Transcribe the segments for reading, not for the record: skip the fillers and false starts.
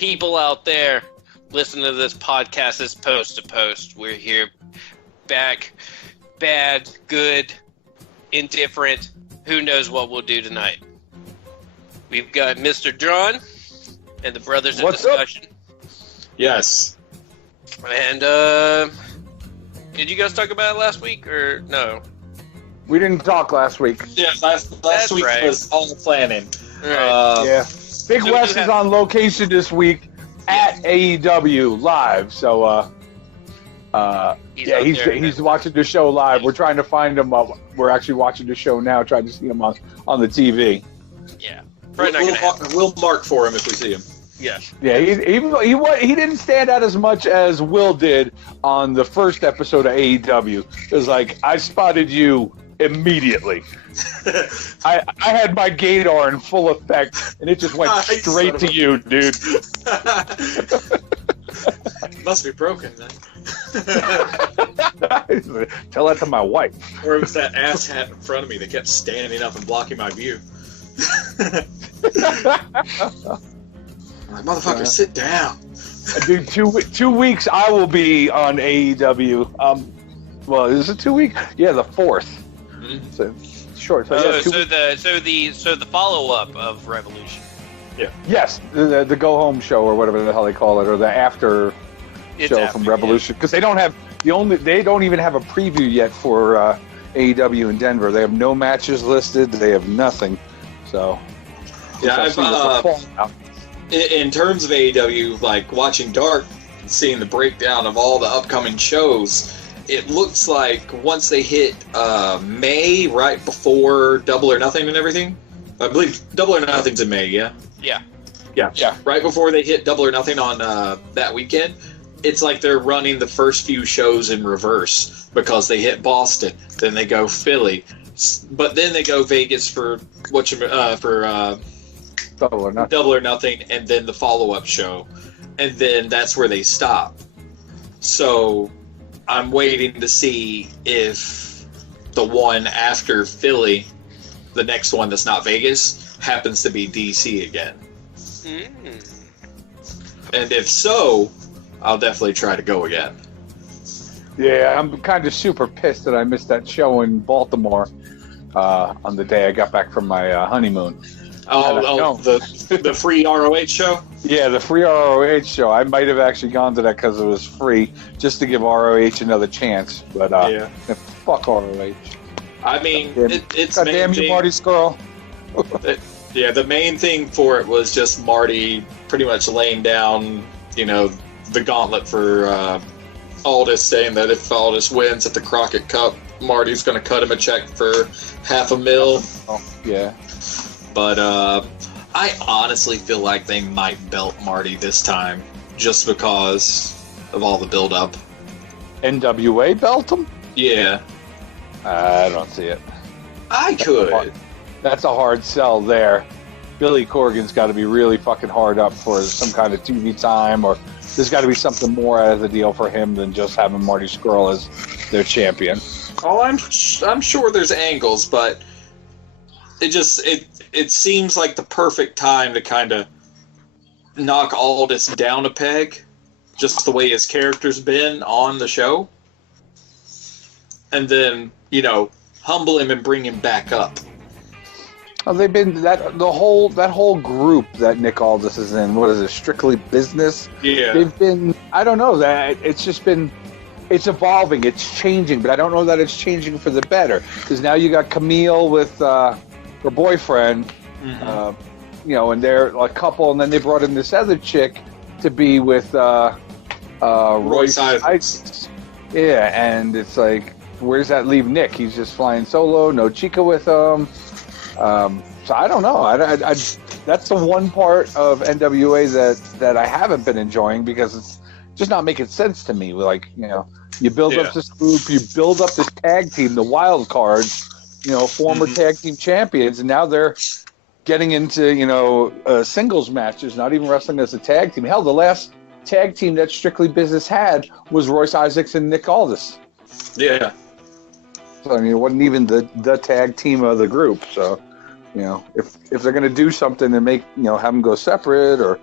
people out there listening to this podcast is post to post. We're here back, bad, good, indifferent. Who knows what we'll do tonight? We've got Mr. John and the brothers in discussion. Yes. And did you guys talk about it last week or no? We didn't talk last week. Yeah, last week was all planning. Right. Yeah. Big West is on location this week at AEW live. So he's watching the show live. We're trying to find him. We're actually watching the show now, trying to see him on the TV. Yeah. We'll mark for him if we see him. Yes. Yeah, he didn't stand out as much as Will did on the first episode of AEW. It was like, I spotted you immediately. I had my Gator in full effect, and it just went straight to you, dude. Must be broken, then. Tell that to my wife. Or it was that ass hat in front of me that kept standing up and blocking my view. I'm like, motherfucker, sit down. Dude, 2 weeks I will be on AEW. Well, is it 2 weeks? Yeah, the 4th. Mm-hmm. So short. So, the follow up of Revolution. Yeah. Yes, the go home show or whatever the hell they call it, or the after show from Revolution, because they don't even have a preview yet for AEW in Denver. They have no matches listed. They have nothing. So yeah, in terms of AEW, like watching Dark, seeing the breakdown of all the upcoming shows, it looks like once they hit May, right before Double or Nothing and everything. I believe Double or Nothing's in May, yeah? Yeah. Right before they hit Double or Nothing on that weekend, it's like they're running the first few shows in reverse because they hit Boston, then they go Philly, but then they go Vegas for Double or Nothing, and then the follow-up show, and then that's where they stop. So I'm waiting to see if the one after Philly, the next one that's not Vegas, happens to be DC again. And if so, I'll definitely try to go again. Yeah, I'm kind of super pissed that I missed that show in Baltimore on the day I got back from my honeymoon. The free ROH show? Yeah, the free ROH show. I might have actually gone to that because it was free, just to give ROH another chance. But fuck ROH. I mean, it's God damn you, Marty Skrull. The main thing for it was just Marty pretty much laying down, the gauntlet for Aldis, saying that if Aldis wins at the Crockett Cup, Marty's going to cut him a check for $500,000. Oh, yeah. But I honestly feel like they might belt Marty this time, just because of all the build-up. NWA belt him? Yeah. I don't see it. I could. That's a hard sell there. Billy Corgan's got to be really fucking hard up for some kind of TV time, or there's got to be something more out of the deal for him than just having Marty Skrull as their champion. Oh, I'm sure there's angles, but it seems like the perfect time to kind of knock Aldis down a peg, just the way his character's been on the show, and then humble him and bring him back up. Oh, they've been that whole group that Nick Aldis is in. What is it? Strictly Business. Yeah. They've been. I don't know that it's just been. It's evolving. It's changing, but I don't know that it's changing for the better. Because now you got Camille with her boyfriend, and they're a couple, and then they brought in this other chick to be with Royce Isaacs. Yeah, and it's like, where's that leave Nick? He's just flying solo, no Chica with him. So I don't know. I that's the one part of NWA that I haven't been enjoying, because it's just not making sense to me. Like, you build up this group, you build up this tag team, the wild cards, former tag team champions, and now they're getting into, singles matches, not even wrestling as a tag team. Hell, the last tag team that Strictly Business had was Royce Isaacs and Nick Aldis. Yeah. So, it wasn't even the tag team of the group. So, if they're going to do something and make, have them go separate, or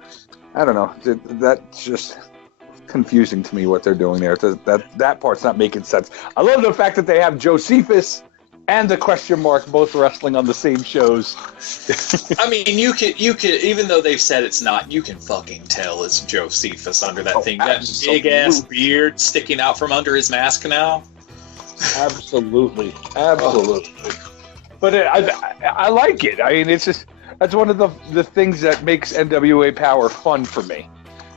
I don't know. That's just confusing to me what they're doing there. That part's not making sense. I love the fact that they have Josephus and the question mark both wrestling on the same shows. I mean, you could even though they've said it's not, you can fucking tell it's Josephus under that thing. That big ass beard sticking out from under his mask now. Absolutely. But I like it. I mean, it's just that's one of the things that makes NWA Power fun for me.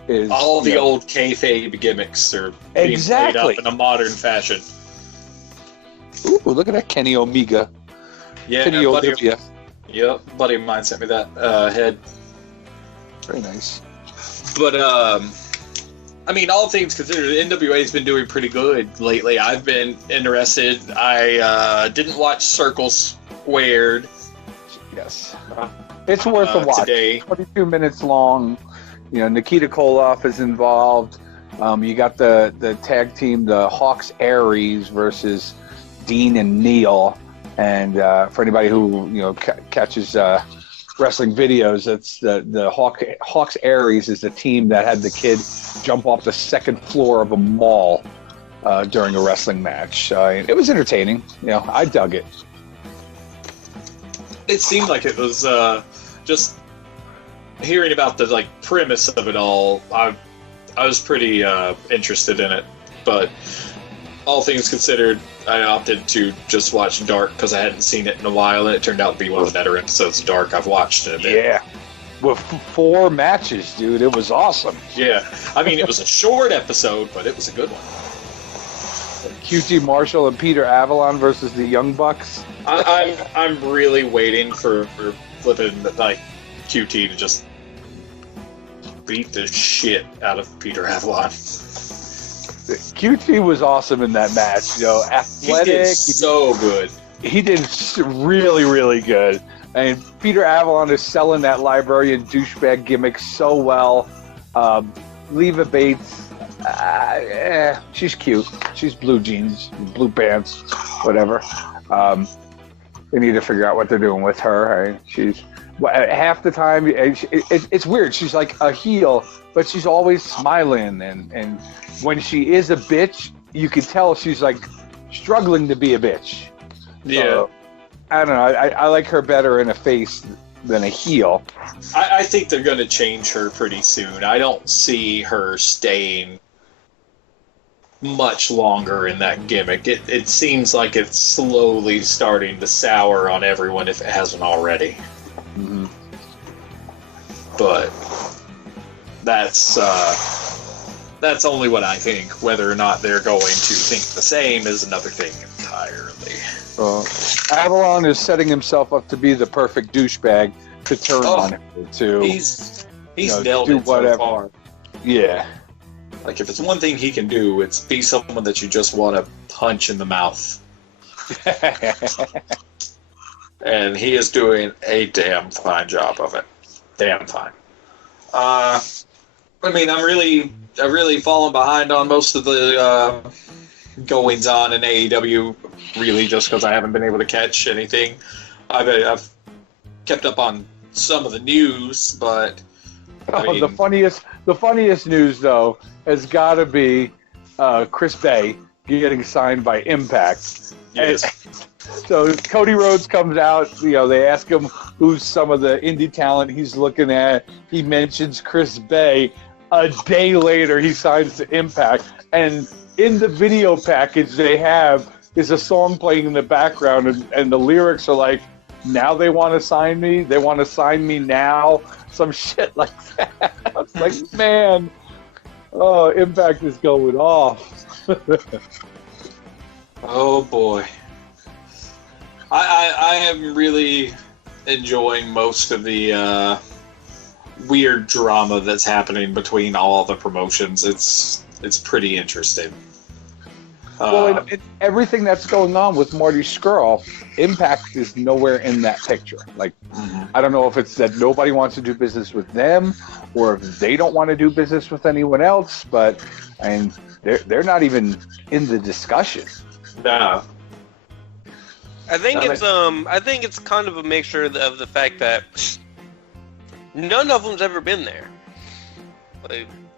Is all the old kayfabe gimmicks are being played up in a modern fashion. Ooh, look at that Kenny Omega. Yeah, Kenny Omega. Yep, buddy of mine sent me that head. Very nice. But I mean, all things considered, NWA's been doing pretty good lately. I've been interested. I didn't watch Circle Squared. Yes, it's worth a watch. Today. 22 minutes long. You know, Nikita Koloff is involved. You got the tag team, the Hawks Aries versus Dean and Neil. And for anybody who catches wrestling videos, that's the Hawks Aries is the team that had the kid jump off the second floor of a mall during a wrestling match. It was entertaining. I dug it. It seemed like it was just hearing about the premise of it all. I was pretty interested in it, but all things considered, I opted to just watch Dark because I hadn't seen it in a while, and it turned out to be one of the better episodes of Dark I've watched in a bit. Yeah, with 4 matches, dude, it was awesome. Yeah, I mean, it was a short episode, but it was a good one. QT Marshall and Peter Avalon versus the Young Bucks. I'm really waiting for flipping QT to just beat the shit out of Peter Avalon. QT was awesome in that match. Athletic. He did so good. He did really, really good. And Peter Avalon is selling that librarian douchebag gimmick so well. Leva Bates, she's cute. She's blue jeans, blue pants, whatever. They need to figure out what they're doing with her. She's half the time. It's weird. She's like a heel, but she's always smiling. And when she is a bitch, you can tell she's struggling to be a bitch. Yeah. So, I don't know. I like her better in a face than a heel. I think they're going to change her pretty soon. I don't see her staying much longer in that gimmick. It seems like it's slowly starting to sour on everyone if it hasn't already. Mm-hmm. But that's only what I think. Whether or not they're going to think the same is another thing entirely. Avalon is setting himself up to be the perfect douchebag to turn on her to. He's nailed do it whatever. so far. Yeah. If it's one thing he can do, it's be someone that you just want to punch in the mouth. And he is doing a damn fine job of it. Damn fine. I mean, I'm really falling behind on most of the goings on in AEW, really, just because I haven't been able to catch anything. I've kept up on some of the news, but I mean, the funniest news though has got to be Chris Bay getting signed by Impact. yes. So Cody Rhodes comes out, they ask him who's some of the indie talent he's looking at. He mentions Chris Bay. A day later, he signs to Impact. And in the video package they have is a song playing in the background, and the lyrics are like, now they want to sign me? They want to sign me now? Some shit like that. I was like, man, Impact is going off. Oh, boy. I am really enjoying most of the weird drama that's happening between all the promotions. It's pretty interesting. Well, and everything that's going on with Marty Scurll, Impact is nowhere in that picture. I don't know if it's that nobody wants to do business with them, or if they don't want to do business with anyone else. But they're not even in the discussion. No. I think it's kind of a mixture of the fact that none of them's ever been there.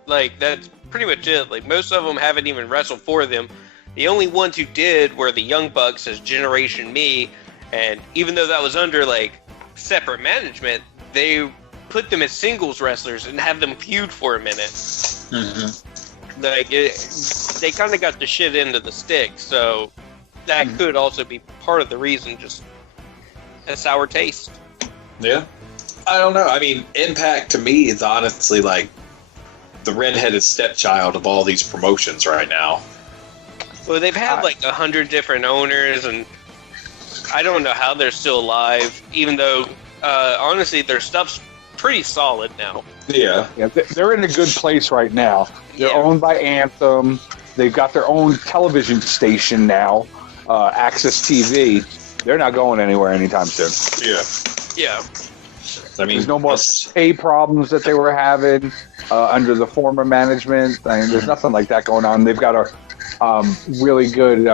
Like that's pretty much it. Like most of them haven't even wrestled for them. The only ones who did were the Young Bucks as Generation Me, and even though that was under like separate management, they put them as singles wrestlers and have them feud for a minute. Mm-hmm. Like they kind of got the shit into the stick, so that could also be part of the reason. Just a sour taste. Yeah, I don't know. I mean, Impact to me is honestly like the redheaded stepchild of all these promotions right now. Well, they've had like 100 different owners, and I don't know how they're still alive. Even though, honestly, their stuff's pretty solid now. Yeah, they're in a good place right now. They're owned by Anthem. They've got their own television station now, Access TV. They're not going anywhere anytime soon. Yeah. I mean, there's no more pay problems that they were having under the former management. I mean, there's nothing like that going on. They've got a really good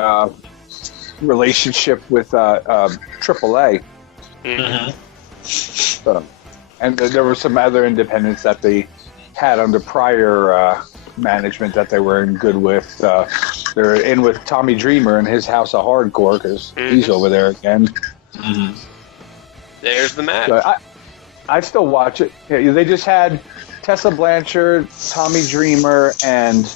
relationship with AAA. Mm-hmm. And there were some other independents that they had under prior management that they were in good with. They're in with Tommy Dreamer and his House of Hardcore because he's over there again. Mm-hmm. There's the match. So I still watch it. Yeah, they just had Tessa Blanchard, Tommy Dreamer, and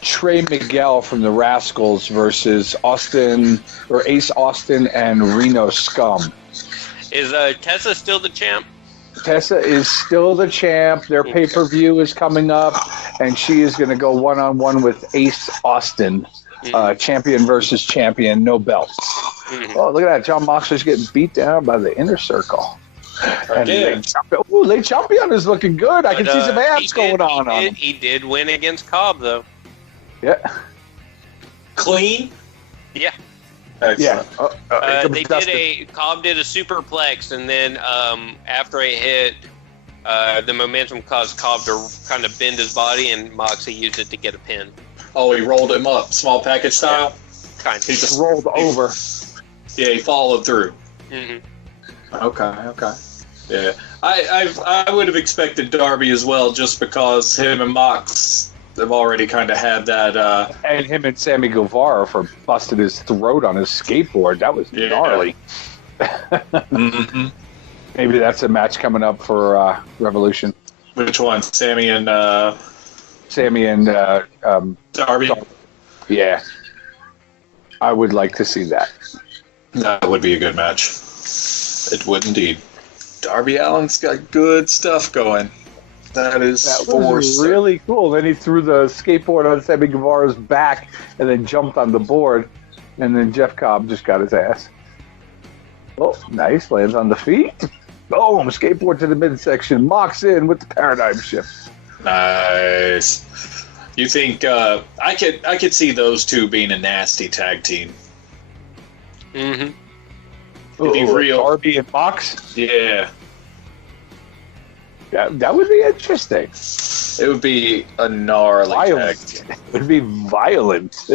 Trey Miguel from the Rascals versus Ace Austin and Reno Scum. Is Tessa still the champ? Tessa is still the champ. Their pay-per-view is coming up, and she is going to go one-on-one with Ace Austin, champion versus champion, no belts. Mm-hmm. Oh, look at that. John Moxley's getting beat down by the Inner Circle. And Le Champion is looking good. I can see some abs going on. He did win against Cobb, though. Yeah. Clean? Yeah. Excellent. Yeah. Cobb did a superplex, and then after it hit, the momentum caused Cobb to kind of bend his body, and Moxley used it to get a pin. Oh, he rolled him up, small package style? Yeah. Kind of. He just rolled over. Yeah, he followed through. Mm-hmm. Okay. Yeah. I would have expected Darby as well, just because him and Mox have already kind of had that. And him and Sammy Guevara for busting his throat on his skateboard. That was gnarly. Mm-hmm. Maybe that's a match coming up for Revolution. Which one? Sammy and Darby? Yeah. I would like to see that. That would be a good match. It would indeed. Darby Allin's got good stuff going. That was really cool. Then he threw the skateboard on Sammy Guevara's back and then jumped on the board. And then Jeff Cobb just got his ass. Oh, nice. Lands on the feet. Boom. Skateboard to the midsection. Mox in with the paradigm shift. Nice. You think I could see those two being a nasty tag team? Mm-hmm. It'd be real. Darby and Mox? Yeah. That would be interesting. It would be a gnarly tag team. It would be violent.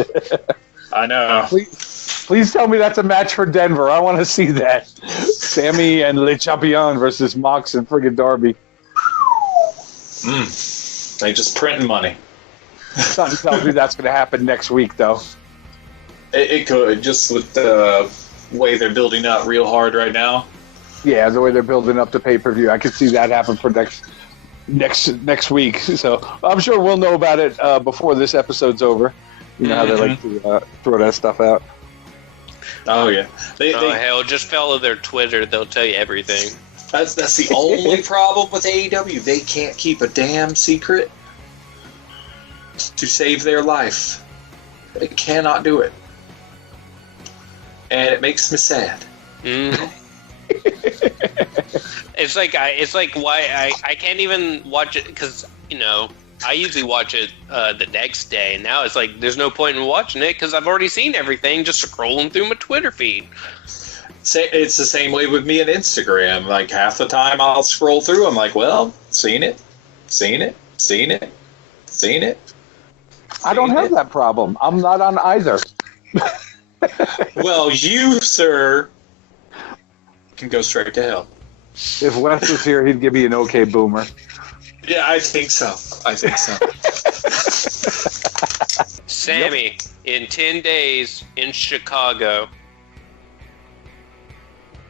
I know. Please tell me that's a match for Denver. I want to see that. Sammy and Le Champion versus Mox and friggin' Darby. They just printing money. Something tells me that's going to happen next week, though. It could, just with the way they're building up real hard right now. Yeah, the way they're building up the pay-per-view. I could see that happen for next week. So I'm sure we'll know about it before this episode's over. You know how they like to throw that stuff out. Oh, yeah. Hell, just follow their Twitter. They'll tell you everything. That's the only problem with AEW. They can't keep a damn secret to save their life. They cannot do it. And it makes me sad. Mm. It's like why I can't even watch it, because I usually watch it the next day, and now it's like there's no point in watching it because I've already seen everything just scrolling through my Twitter feed. It's the same way with me on Instagram. Like half the time I'll scroll through, I'm like, well, seen it. I don't have that problem. I'm not on either. Well, you, sir, can go straight to hell. If Wes was here, he'd give me an okay boomer. Yeah, I think so. Sammy, in 10 days in Chicago,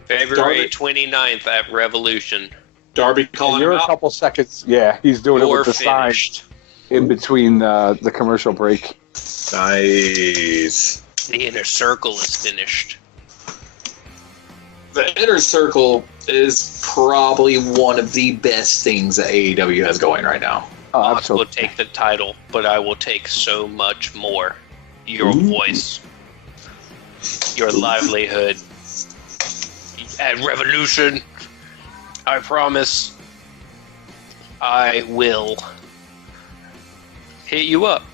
February 29th at Revolution. Darby calling You're him a out. couple seconds. Yeah, he's doing it You're with the finished. sign in between the commercial break. Nice. The inner circle is finished. The Inner Circle is probably one of the best things that AEW has going right now. Oh, Mox will absolutely. take the title, but I will take so much more. Your voice, your livelihood. At Revolution, I promise I will hit you up.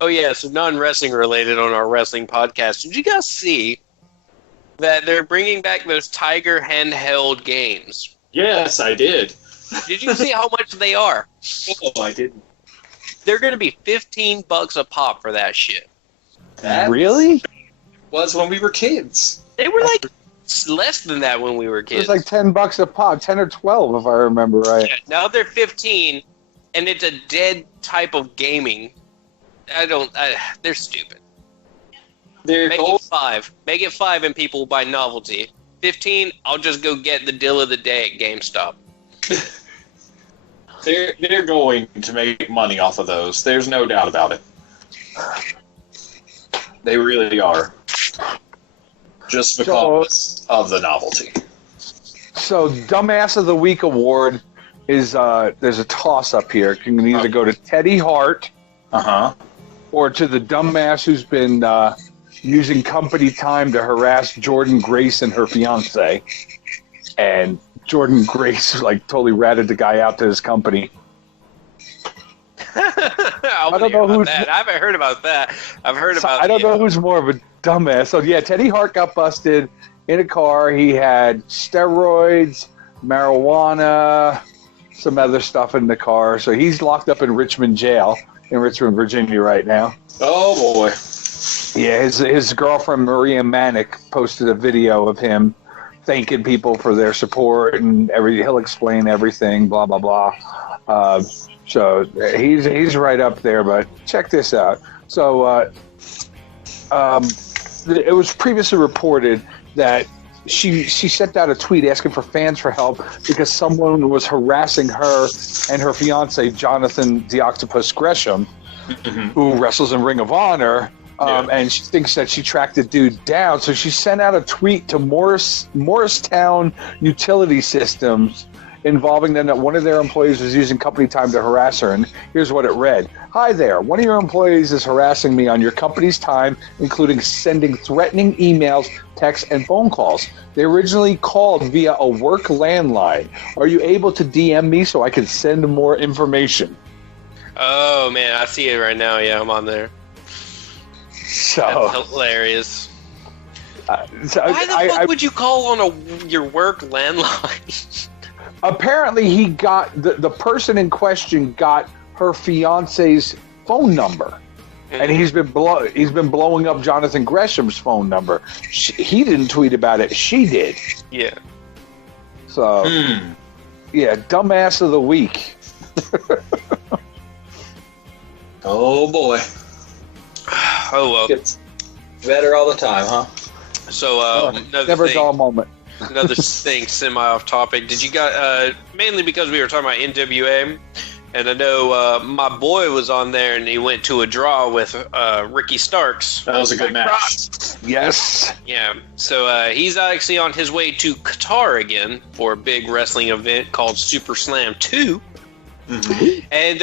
Oh yeah, so non-wrestling related on our wrestling podcast. Did you guys see that they're bringing back those Tiger handheld games? Yes, I did. Did you see how much they are? Oh, I didn't. They're going to be $15 a pop for that shit. That Really? was when we were kids. They were like less than that when we were It kids. was like $10 a pop, 10 or 12 if I remember right. Yeah, now they're 15, and it's a dead type of gaming. They're stupid. They're Make it 5. Make it 5 and people will buy novelty. 15, I'll just go get the deal of the day at GameStop. They're going to make money off of those. There's no doubt about it. They really are. Just because of the novelty. So, Dumbass of the Week award is there's a toss up here. You can either go to Teddy Hart or to the dumbass who's been using company time to harass Jordan Grace and her fiance. And Jordan Grace like totally ratted the guy out to his company. I don't know who's that. I haven't heard about that. I've heard about. I don't know who's more of a dumbass. So yeah, Teddy Hart got busted in a car. He had steroids, marijuana, some other stuff in the car. So he's locked up in Richmond jail in Richmond, Virginia right now. Oh boy. Yeah, his girlfriend Maria Manick posted a video of him thanking people for their support and everything. He'll explain everything, blah blah blah. So he's right up there. But check this out. So it was previously reported that she sent out a tweet asking for fans for help because someone was harassing her and her fiance Jonathan the Octopus Gresham, who wrestles in Ring of Honor. And she thinks that she tracked the dude down. So she sent out a tweet to Morristown Utility Systems involving them that one of their employees was using company time to harass her. And here's what it read. Hi there. One of your employees is harassing me on your company's time, including sending threatening emails, texts, and phone calls. They originally called via a work landline. Are you able to DM me so I can send more information? Oh man, I see it right now. Yeah, I'm on there. So That's hilarious. Why Why the fuck would you call on your work landline? Apparently, he got the person in question got her fiance's phone number, and he's been blowing up Jonathan Gresham's phone number. He didn't tweet about it; she did. Yeah. So, yeah, dumbass of the week. Oh boy. Oh well. Gets better all the time, huh? So another Never a thing. dull moment. Another thing, semi off topic. Did you got mainly because we were talking about NWA, and I know my boy was on there, and he went to a draw with Ricky Starks. That was a good match. Yes. Yeah, so he's actually on his way to Qatar again for a big wrestling event called Super Slam 2. And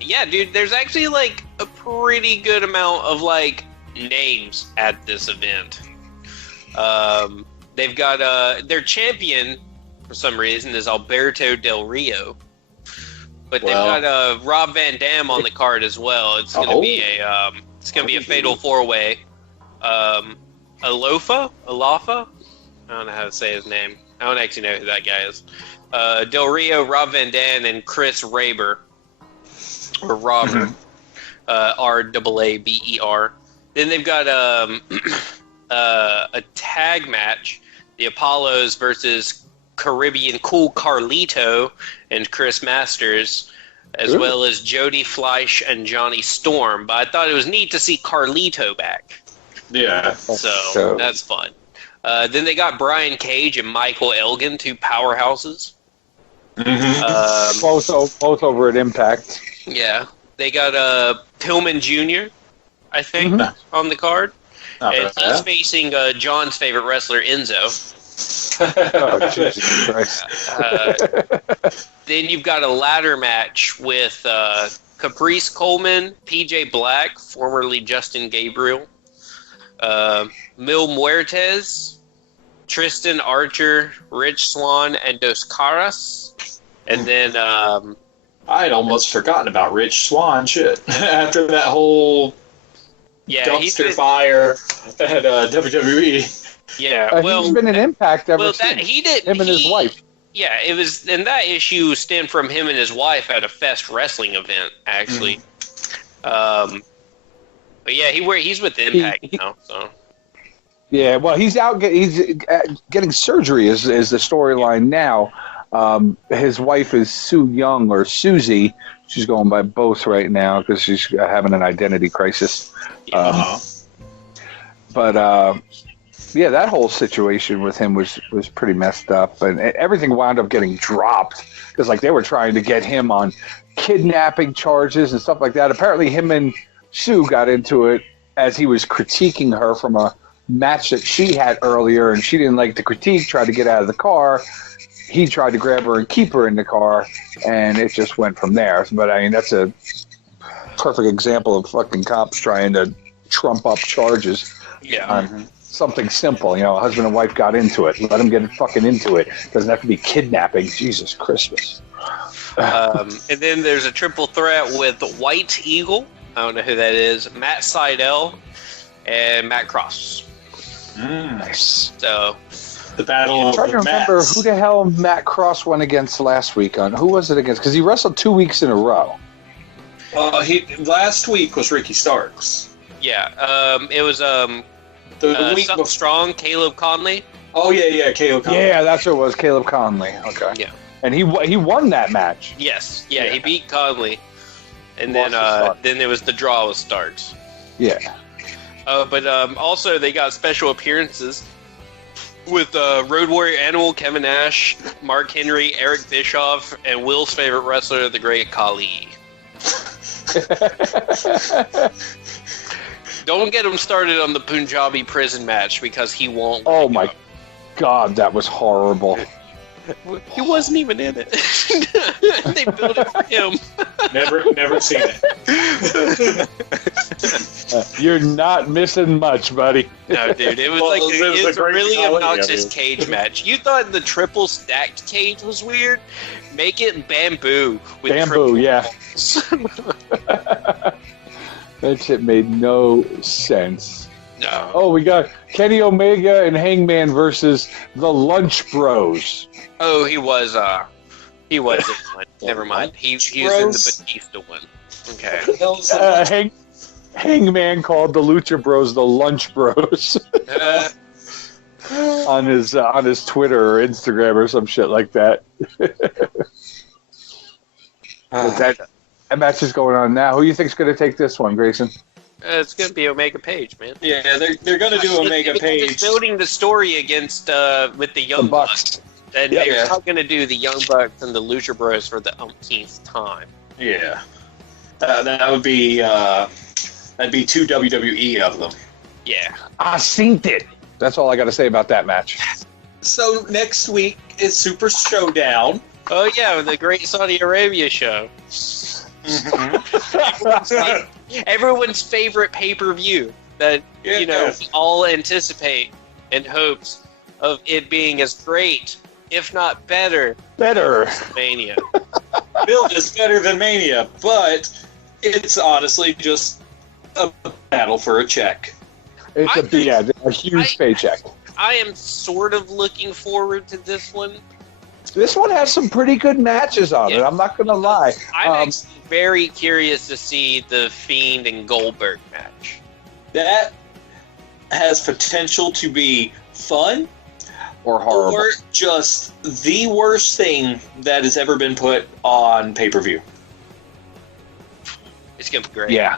yeah, dude, there's actually like a pretty good amount of like names at this event. They've got their champion for some reason is Alberto Del Rio, but they've got Rob Van Dam on the card as well. It's gonna be a fatal 4-way. Alofa, I don't know how to say his name. I don't actually know who that guy is. Del Rio, Rob Van Dam, and Chris Raber, or Robert, Raaber. Then they've got a tag match, the Apollos versus Caribbean Cool Carlito and Chris Masters, as well as Jody Fleisch and Johnny Storm. But I thought it was neat to see Carlito back. Yeah. So that's fun. Then they got Brian Cage and Michael Elgin, two powerhouses. Both over at Impact. Yeah. They got Pillman Jr., I think, on the card. And he's facing John's favorite wrestler, Enzo. Oh, Jesus Christ. Then you've got a ladder match with Caprice Coleman, PJ Black, formerly Justin Gabriel, Mil Muertes, Tristan Archer, Rich Swann, and Dos Caras. And then... I'd almost forgotten about Rich Swann, shit. After that whole dumpster fire at WWE. Yeah, he's been in Impact ever since. He did. Him and his wife. Yeah, it was, and that issue stemmed from him and his wife at a Fest wrestling event, actually. But yeah, he's with Impact now. So. Yeah, well, he's out. He's getting surgery. Is the storyline now? His wife is Sue Young or Susie. She's going by both right now because she's having an identity crisis. But yeah, that whole situation with him was pretty messed up, and everything wound up getting dropped because like they were trying to get him on kidnapping charges and stuff like that. Apparently, him and Sue got into it as he was critiquing her from a match that she had earlier, and she didn't like the critique. Tried to get out of the car. He tried to grab her and keep her in the car, and it just went from there. But, I mean, that's a perfect example of fucking cops trying to trump up charges on something simple. You know, a husband and wife got into it. Let them get fucking into it. Doesn't have to be kidnapping. Jesus Christmas. And then there's a triple threat with White Eagle. I don't know who that is. Matt Sydal and Matt Cross. Nice. So... The battle I'm trying to remember Matts. who the hell Matt Cross went against last week. Who was it against? Because he wrestled 2 weeks in a row. Last week was Ricky Starks. Yeah, it was The week before. Strong, Caleb Conley. Oh yeah, Caleb Conley. Yeah, that's what it was, Caleb Conley. Okay. Yeah. And he won that match. Yes. Yeah, he beat Conley. And Lost then there was the draw with Starks. Yeah. But also they got special appearances with Road Warrior Animal, Kevin Nash, Mark Henry, Eric Bischoff, and Will's favorite wrestler, the Great Khali. Don't get him started on the Punjabi prison match because he won't. Oh my God, that was horrible. He wasn't even in it. They built it for him. Never seen it. You're not missing much, buddy. No, dude, it was it was a really obnoxious cage match. You thought the triple stacked cage was weird? Make it bamboo. With Bamboo, yeah. That shit made no sense. No. Oh, we got Kenny Omega and Hangman versus the Lunch Bros. Oh, he was in one. Never mind. He was in the Batista one. Okay. Hangman called the Lucha Bros the Lunch Bros on his Twitter or Instagram or some shit like that. That match is going on now. Who do you think's going to take this one, Grayson? It's going to be Omega Page, man. Yeah, they're going to do Omega Page. It's building the story against with the Young Bucks. And they're not going to do the Young Bucks and the Lucha Bros for the umpteenth time. Yeah. That would be that'd be 2 WWE of them. Yeah. I seen it. That's all I got to say about that match. So next week is Super Showdown. Oh yeah, the Great Saudi Arabia show. Everyone's favorite pay-per-view that we all anticipate in hopes of it being as great, if not better. Mania. Build is better than Mania, but it's honestly just a battle for a check. It's a huge paycheck. I am sort of looking forward to this one. This one has some pretty good matches on it. I'm not going to lie. I'm actually very curious to see the Fiend and Goldberg match. that has potential to be fun Or horrible. or just the worst thing that has ever been put on pay-per-view. It's gonna be great. Yeah.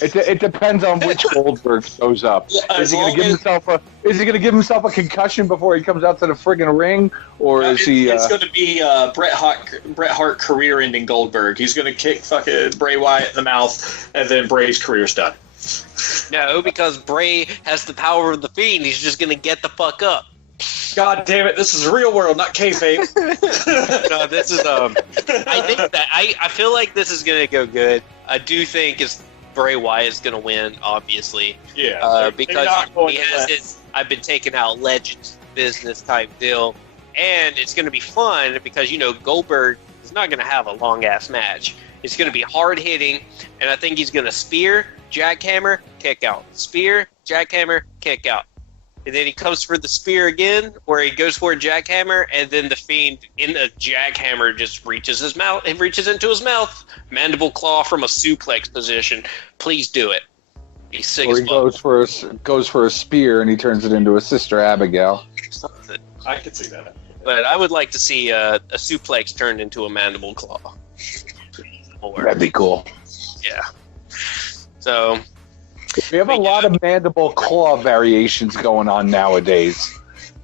It depends on which Goldberg shows up. Yeah, Is he going to give himself a concussion before he comes out to the friggin' ring, or is he? It's going to be Bret Hart career-ending Goldberg. He's going to kick fucking Bray Wyatt in the mouth, and then Bray's career's done. No, because Bray has the power of the Fiend. He's just gonna get the fuck up. God damn it! This is real world, not kayfabe. No, this is I think that I feel like this is gonna go good. I do think it's Bray Wyatt's gonna win, obviously. Yeah, because he has his I've been taking out legends business type deal, and it's gonna be fun because Goldberg is not gonna have a long ass match. It's gonna be hard hitting, and I think he's gonna spear, jackhammer, kick out, spear, jackhammer, kick out. And then he comes for the spear again, where he goes for a jackhammer, and then the Fiend in the jackhammer just reaches his mouth. It reaches into his mouth, mandible claw from a suplex position. Please do it. He's sick Or as he fuck. goes for a spear and he turns it into a Sister Abigail. Something. I could see that. But I would like to see a suplex turned into a mandible claw. That'd be cool. Yeah. So We have a lot of mandible claw variations going on nowadays.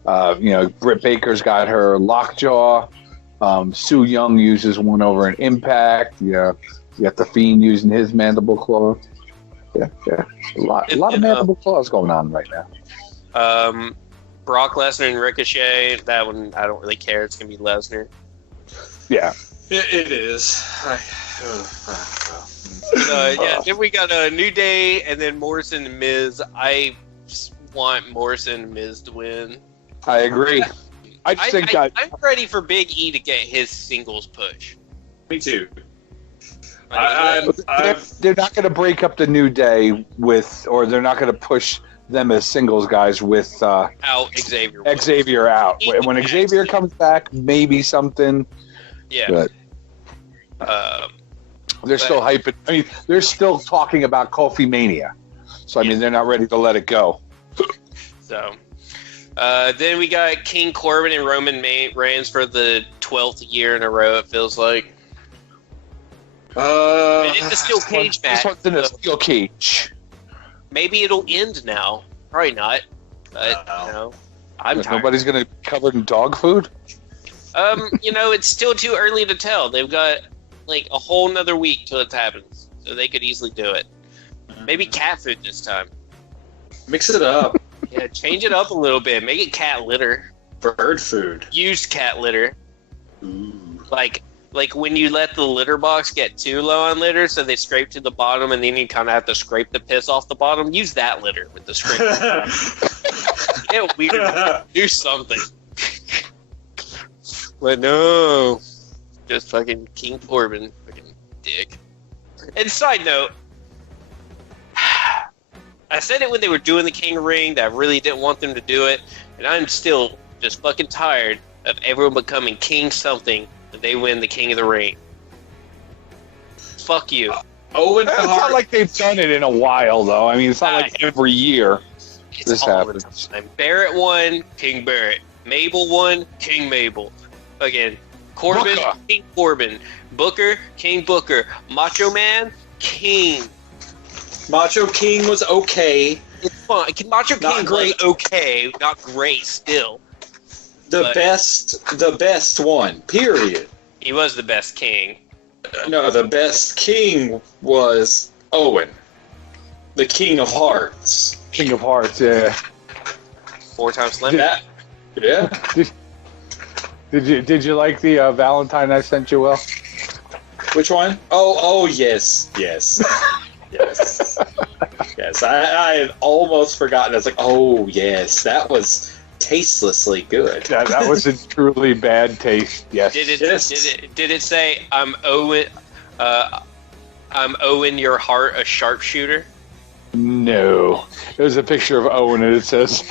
Britt Baker's got her lockjaw. Sue Young uses one over an Impact. Yeah, you got the Fiend using his mandible claw. Yeah. A lot of mandible claws going on right now. Brock Lesnar and Ricochet. That one I don't really care. It's gonna be Lesnar. Yeah. It is. Then we got a New Day, and then Morrison and Miz. I just want Morrison and Miz to win. I agree. I'm ready for Big E to get his singles push. Me too. They're not going to break up the New Day or they're not going to push them as singles guys with out Xavier. Xavier out. When Xavier comes back, maybe something. Yeah. But they're still hyping. I mean, they're still talking about Kofi Mania. So, I mean, they're not ready to let it go. So, then we got King Corbin and Roman Reigns for the 12th year in a row, it feels like. It's a steel cage match. This one's in a steel cage. Maybe it'll end now. Probably not. But, I'm tired. Nobody's going to be covered in dog food? It's still too early to tell. They've got, a whole nother week till it happens. So they could easily do it. Maybe cat food this time. Mix it up. Yeah, change it up a little bit. Make it cat litter. Bird food. Used cat litter. Ooh. Like when you let the litter box get too low on litter, so they scrape to the bottom, and then you kind of have to scrape the piss off the bottom. Use that litter with the scrape. Get weird. Do something. But no, just fucking King Corbin, fucking dick. And side note, I said it when they were doing the King of Ring that I really didn't want them to do it, and I'm still just fucking tired of everyone becoming King something and they win the King of the Ring. Fuck you. Owen It's not like they've done it in a while, though. I mean, it's not like every year this happens. Barrett won, King Barrett. Mabel won, King Mabel. Again, Corbin, Booker. King Corbin. Booker, King Booker. Macho Man, King. Macho King was okay. It's fun. Macho Not King great. was okay, not great still. The best one, period. He was the best king. No, the best king was Owen. The King of Hearts. King of Hearts, yeah. 4 times Slim. Yeah. Did you like the Valentine I sent you, Will? Which one? Oh, yes. Yes. I had almost forgotten. I was like, oh, yes. That was tastelessly good. That was a truly bad taste. Yes. Did it say I'm Owen your heart a sharpshooter? No. It was a picture of Owen and it says,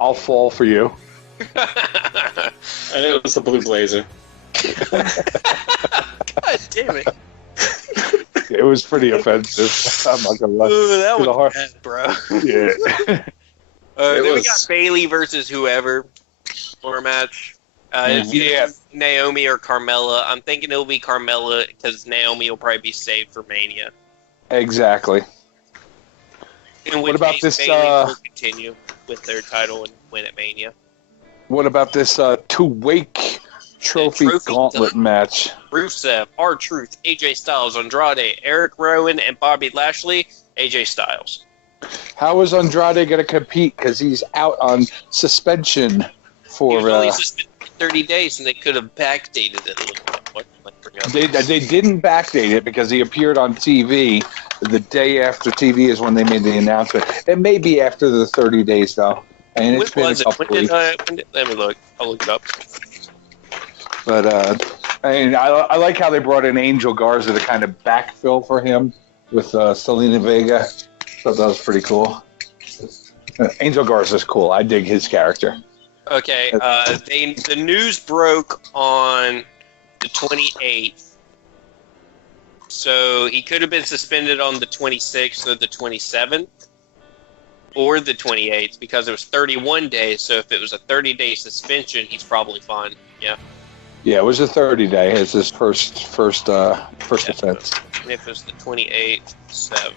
I'll fall for you. And it was a blue blazer. God damn it. It was pretty offensive. I'm not gonna lie. Ooh, that To the was heart. bad, bro. Yeah. Then we got Bailey versus whoever for a match. It's either Naomi or Carmella. I'm thinking it'll be Carmella because Naomi will probably be saved for Mania. Exactly. In which What about case, this, Bailey will continue with their title and win at Mania. What about this two-wake trophy gauntlet match? Rusev, R-Truth, AJ Styles, Andrade, Eric Rowan, and Bobby Lashley. AJ Styles. How is Andrade going to compete? Because he's out on suspension for. He was only suspended for 30 days, and they could have backdated it a little bit. They didn't backdate it because he appeared on TV. The day after TV is when they made the announcement. It may be after the 30 days, though. And it's been a couple weeks. Let me look. I'll look it up. But I like how they brought in Angel Garza to kind of backfill for him with Selena Vega. Thought that was pretty cool. Angel Garza's cool. I dig his character. Okay, the news broke on the 28th. So he could have been suspended on the 26th or the 27th or the 28th because it was 31 days. So if it was a 30-day suspension, he's probably fine. Yeah. Yeah, it was a 30-day. It's his first offense. And if it was the 28th, 7.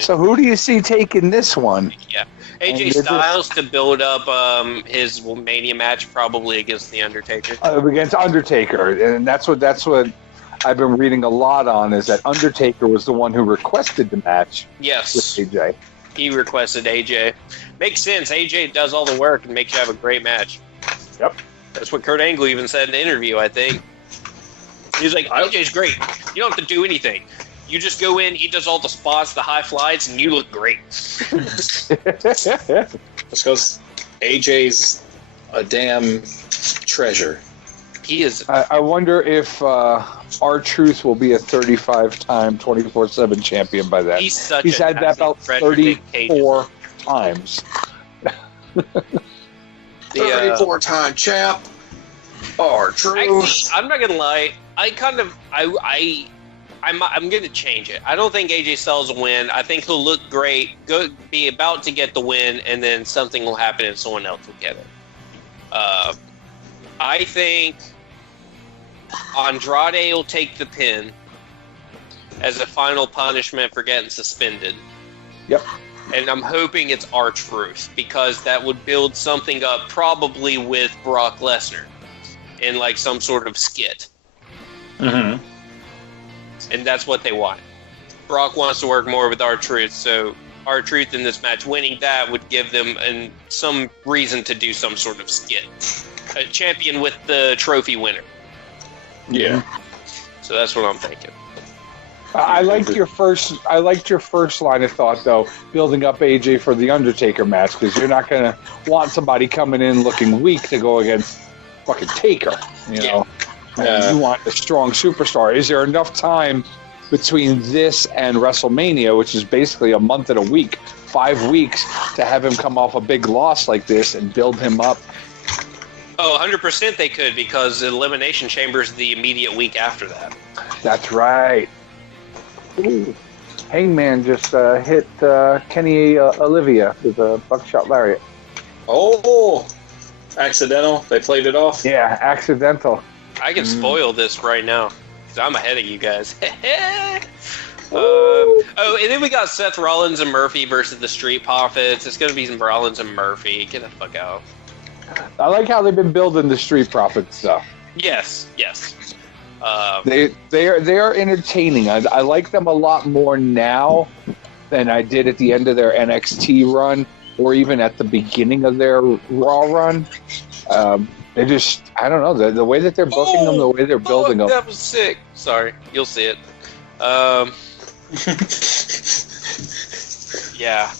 So who do you see taking this one? Yeah, AJ Styles to build up his Mania match, probably against the Undertaker. Against Undertaker, and that's what I've been reading a lot on. Is that Undertaker was the one who requested the match? Yes, with AJ. He requested AJ. Makes sense. AJ does all the work and makes you have a great match. Yep. That's what Kurt Angle even said in the interview. I think he was like, AJ's great. You don't have to do anything. You just go in, he does all the spots, the high flights, and you look great. That's because AJ's a damn treasure. He is. I wonder if R-Truth will be a 35-time 24/7 champion by then. He's had that about 34 times. 34-time champ. R-Truth. Actually, I'm not gonna lie. I'm going to change it. I don't think AJ Styles will win. I think he'll look great, be about to get the win, and then something will happen and someone else will get it. I think Andrade will take the pin as a final punishment for getting suspended. Yep. And I'm hoping it's R-Truth because that would build something up probably with Brock Lesnar in like some sort of skit. Mm-hmm. And that's what they want. Brock wants to work more with R-Truth, so R-Truth in this match, winning that would give them some reason to do some sort of skit. A champion with the trophy winner. Yeah. So that's what I'm thinking. I liked your first line of thought, though, building up AJ for the Undertaker match, because you're not going to want somebody coming in looking weak to go against fucking Taker, you know. You want a strong superstar. Is there enough time between this and WrestleMania, which is basically a month and a week, 5 weeks, to have him come off a big loss like this and build him up? Oh, 100% they could, because Elimination Chamber is the immediate week after that. That's right. Ooh. Hangman just hit Kenny Olivia with a buckshot lariat. Oh, accidental. They played it off. Yeah, accidental. I can spoil this right now because I'm ahead of you guys. And then we got Seth Rollins and Murphy versus the Street Profits. It's going to be Rollins and Murphy. Get the fuck out. I like how they've been building the Street Profits stuff. Yes. They are entertaining. I like them a lot more now than I did at the end of their NXT run or even at the beginning of their Raw run. They just, I don't know, the way that they're booking them, the way they're building them. That was sick. Sorry, you'll see it. Yeah.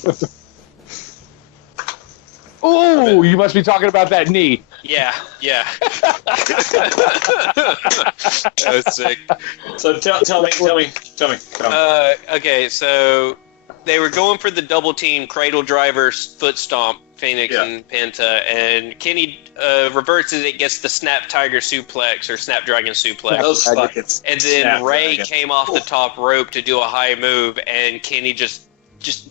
Oh, you must be talking about that knee. Yeah. That was sick. So tell me. Okay, so they were going for the double team cradle driver foot stomp, Phoenix and Penta, and Kenny reverses it, gets the snap tiger suplex or snap dragon suplex. Those fucking and then Ray came off the top rope to do a high move, and Kenny just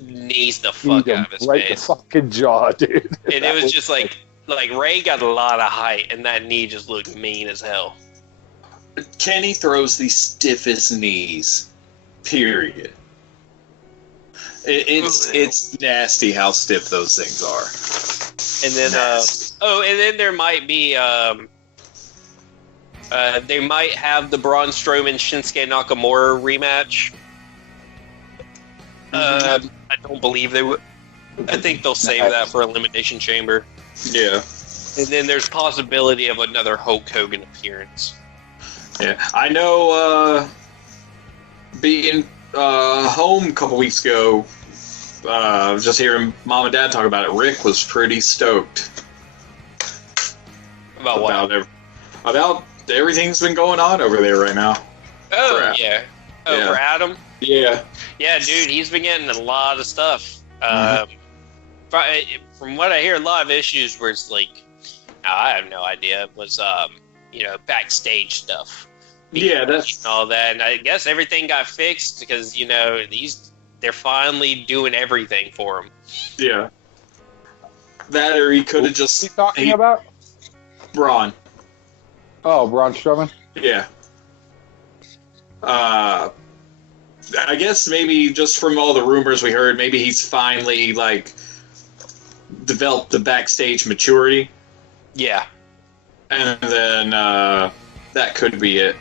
knees the fuck out of his right face. The fucking jaw, dude. And it was just like Ray got a lot of height, and that knee just looked mean as hell. Kenny throws the stiffest knees. Period. It's nasty how stiff those things are. And then and then there might be they might have the Braun Strowman Shinsuke Nakamura rematch. I don't believe they would. I think they'll save that for Elimination Chamber. Yeah. And then there's possibility of another Hulk Hogan appearance. Yeah, I know. Being home a couple weeks ago, just hearing Mom and Dad talk about it, Rick was pretty stoked. About what? About everything's been going on over there right now. Oh, yeah. Oh, yeah. For Adam? Yeah. Yeah, dude, he's been getting a lot of stuff. From what I hear, a lot of issues where it's like, I have no idea, was, backstage stuff. Yeah, that's all that, and I guess everything got fixed because they're finally doing everything for him. Yeah, that or he could have just. What are you talking about? Braun. Oh, Braun Strowman. Yeah. I guess maybe just from all the rumors we heard, maybe he's finally developed the backstage maturity. Yeah. And then that could be it.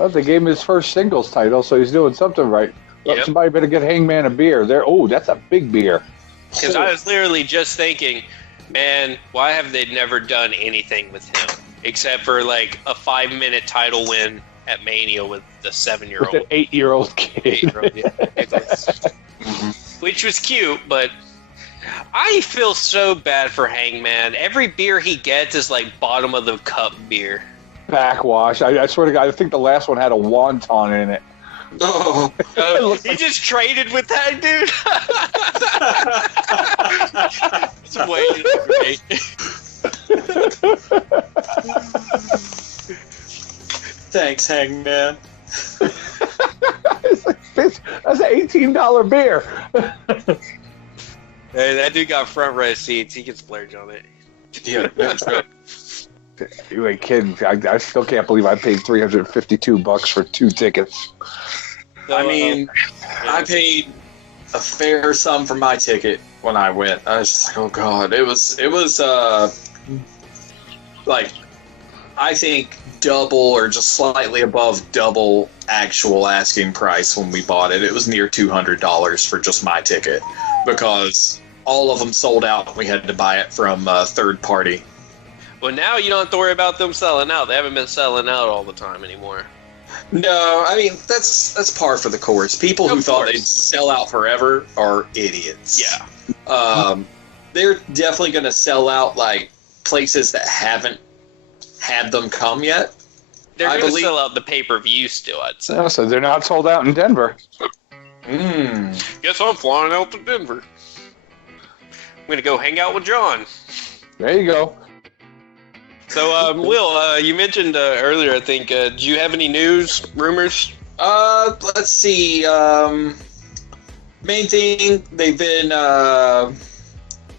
Oh, they gave him his first singles title, so he's doing something right. Yep. Somebody better get Hangman a beer. That's a big beer. Because I was literally just thinking, man, why have they never done anything with him except for a 5-minute title win at Mania with the 7-year-old, with an 8-year-old kid, which was cute, but I feel so bad for Hangman. Every beer he gets is bottom of the cup beer. Backwash. I swear to God, I think the last one had a wonton in it. Oh, he just traded with that dude. It's way great. Thanks, Hangman. That's an $18 beer. Hey, that dude got front row seats. He can splurge on it. Yeah, that's right. You ain't kidding. I still can't believe I paid $352 for 2 tickets. So, I mean, I paid a fair sum for my ticket when I went. I was just like, oh god, it was I think double or just slightly above double actual asking price when we bought it. It was near $200 for just my ticket because all of them sold out. We had to buy it from a third party. Well, now you don't have to worry about them selling out. They haven't been selling out all the time anymore. No, I mean, that's par for the course. People who thought they'd sell out forever are idiots. Yeah. They're definitely going to sell out, places that haven't had them come yet. They're going to sell out the pay-per-view still, I'd say. No, so they're not sold out in Denver. Guess I'm flying out to Denver. I'm going to go hang out with John. There you go. So, Will, you mentioned earlier, I think, do you have any news, rumors? Let's see. Main thing, they've been,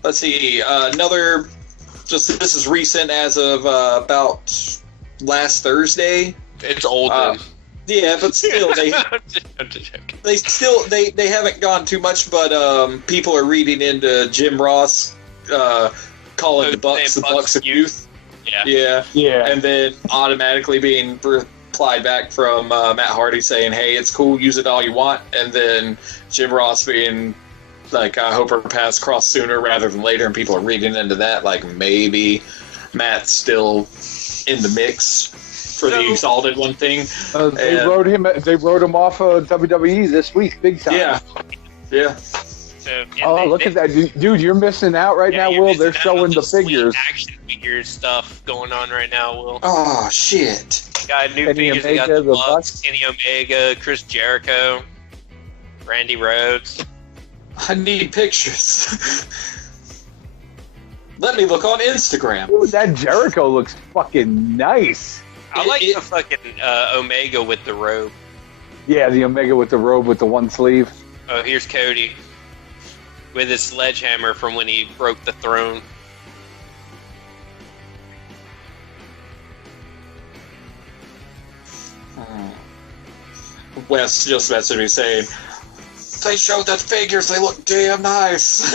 let's see, this is recent as of about last Thursday. It's old then. Yeah, but still, they haven't gone too much, but people are reading into Jim Ross calling the Bucks of youth. Yeah. And then automatically being replied back from Matt Hardy saying, hey, it's cool, use it all you want. And then Jim Ross being I hope our paths cross sooner rather than later. And people are reading into that, maybe Matt's still in the mix for the Exalted One thing. They wrote him off of WWE this week, big time. Yeah. So, look at that, dude! You're missing out right now, Will. They're showing the figures. Action figures stuff going on right now, Will. Oh shit! Got new figures. Got the Bucks, Kenny Omega, Chris Jericho. Randy Rhodes. I need pictures. Let me look on Instagram. Ooh, that Jericho looks fucking nice. I like the fucking Omega with the robe. Yeah, the Omega with the robe with the one sleeve. Oh, here's Cody with his sledgehammer from when he broke the throne. Wes just messaged me saying, they showed the figures, they look damn nice.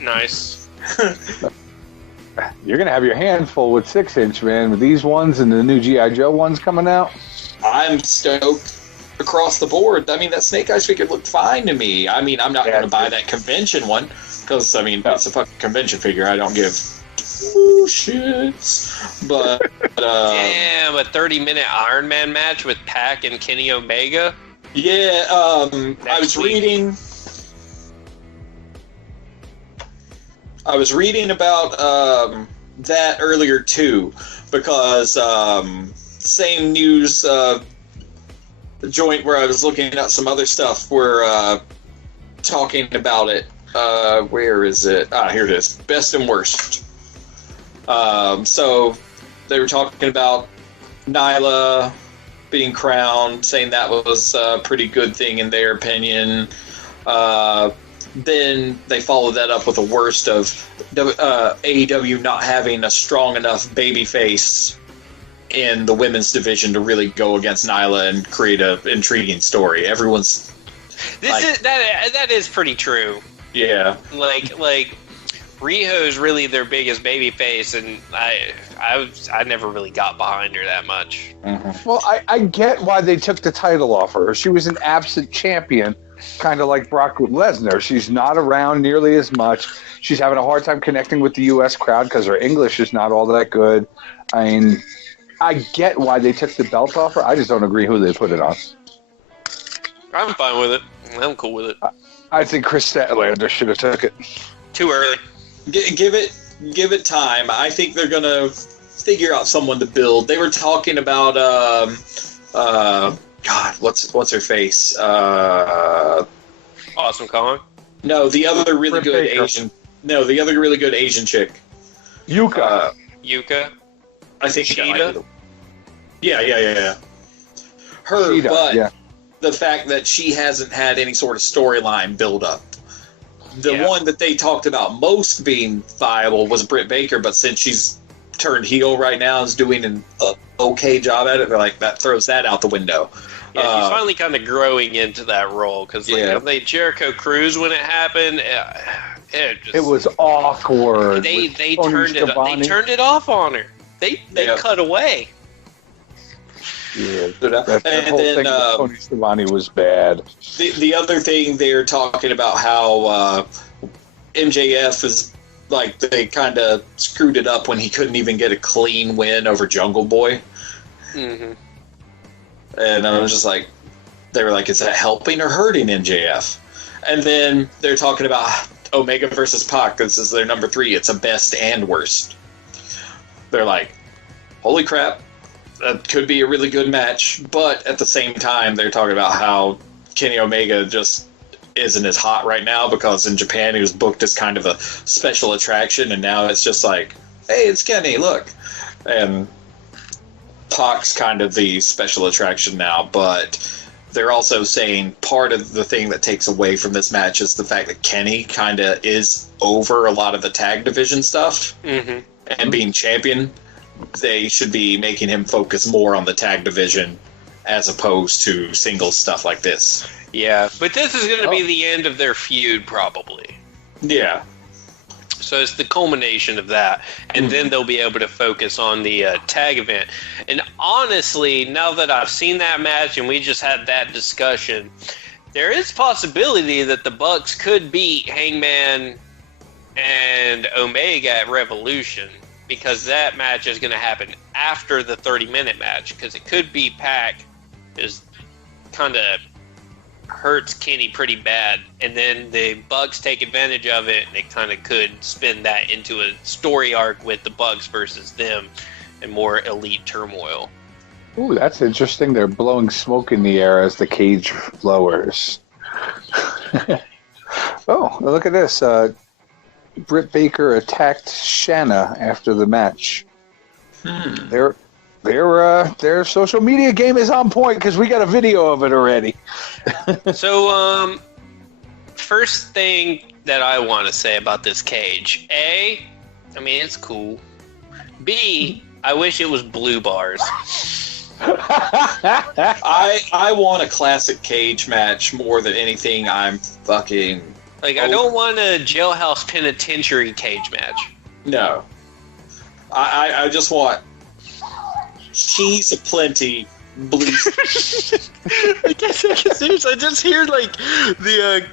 Nice. You're going to have your hands full with 6-inch, man, with these ones and the new G.I. Joe ones coming out. I'm stoked across the board. I mean, that Snake Eyes figure looked fine to me. I mean, I'm not going to buy that convention one because, I mean, it's a fucking convention figure. I don't give two shits. But, damn, a 30-minute Iron Man match with Pac and Kenny Omega? Yeah, I was reading about that earlier too, because same news joint where I was looking at some other stuff were talking about it. Where is it? Here it is. Best and worst. So they were talking about Nyla being crowned, saying that was a pretty good thing in their opinion. Then they followed that up with the worst of AEW not having a strong enough babyface in the women's division to really go against Nyla and create an intriguing story. Everyone's that is pretty true. Yeah, like Riho's really their biggest babyface, and I never really got behind her that much. Mm-hmm. Well, I get why they took the title off her. She was an absent champion, kind of like Brock Lesnar. She's not around nearly as much. She's having a hard time connecting with the U.S. crowd because her English is not all that good. I mean, I get why they took the belt off her. I just don't agree who they put it on. I'm fine with it. I'm cool with it. I think Chris Statlander should have took it. Too early. Give it time. I think they're gonna figure out someone to build. They were talking about God, what's her face? Awesome Kong. No, the other really good Baker. Asian. No, the other really good Asian chick. Yuka. Yuka. I think Sheeta? Yeah. Her, Sheeta, but yeah. the fact that she hasn't had any sort of storyline build up. The one that they talked about most being viable was Britt Baker, but since she's turned heel right now and is doing an okay job at it, they're like, that throws that out the window. Yeah, she's finally kind of growing into that role because they Jericho Cruise when it happened, It was awkward. They Tony turned it. Schiavone. They turned it off on her. They cut away. Yeah, And that whole then, thing with Tony Schiavone was bad. The other thing they're talking about how MJF is like they kind of screwed it up when he couldn't even get a clean win over Jungle Boy. Mm-hmm. And I was just like, they were like, is that helping or hurting MJF? And then they're talking about Omega versus Pac. This is their number 3. It's a best and worst. They're like, holy crap, that could be a really good match. But at the same time, they're talking about how Kenny Omega just isn't as hot right now because in Japan he was booked as kind of a special attraction, and now it's just like, hey, it's Kenny, look. And Pac's kind of the special attraction now, but they're also saying part of the thing that takes away from this match is the fact that Kenny kind of is over a lot of the tag division stuff, and being champion, they should be making him focus more on the tag division as opposed to single stuff like this. Yeah, but this is going to be the end of their feud, probably. Yeah. So it's the culmination of that, and then they'll be able to focus on the tag event. And honestly, now that I've seen that match and we just had that discussion, there is possibility that the Bucks could beat Hangman and Omega at Revolution, because that match is going to happen after the 30-minute match, because it could be Pac is kind of hurts Kenny pretty bad, and then the Bucks take advantage of it, and they kind of could spin that into a story arc with the Bucks versus them and more elite turmoil. Ooh, that's interesting. They're blowing smoke in the air as the cage lowers. Oh, look at this. Britt Baker attacked Shanna after the match. Their social media game is on point because we got a video of it already. So, first thing that I want to say about this cage. A, I mean, it's cool. B, I wish it was blue bars. I want a classic cage match more than anything. I'm fucking... Like, I don't want a jailhouse penitentiary cage match. No. I just want cheese aplenty, blue. I guess seriously, I just hear like the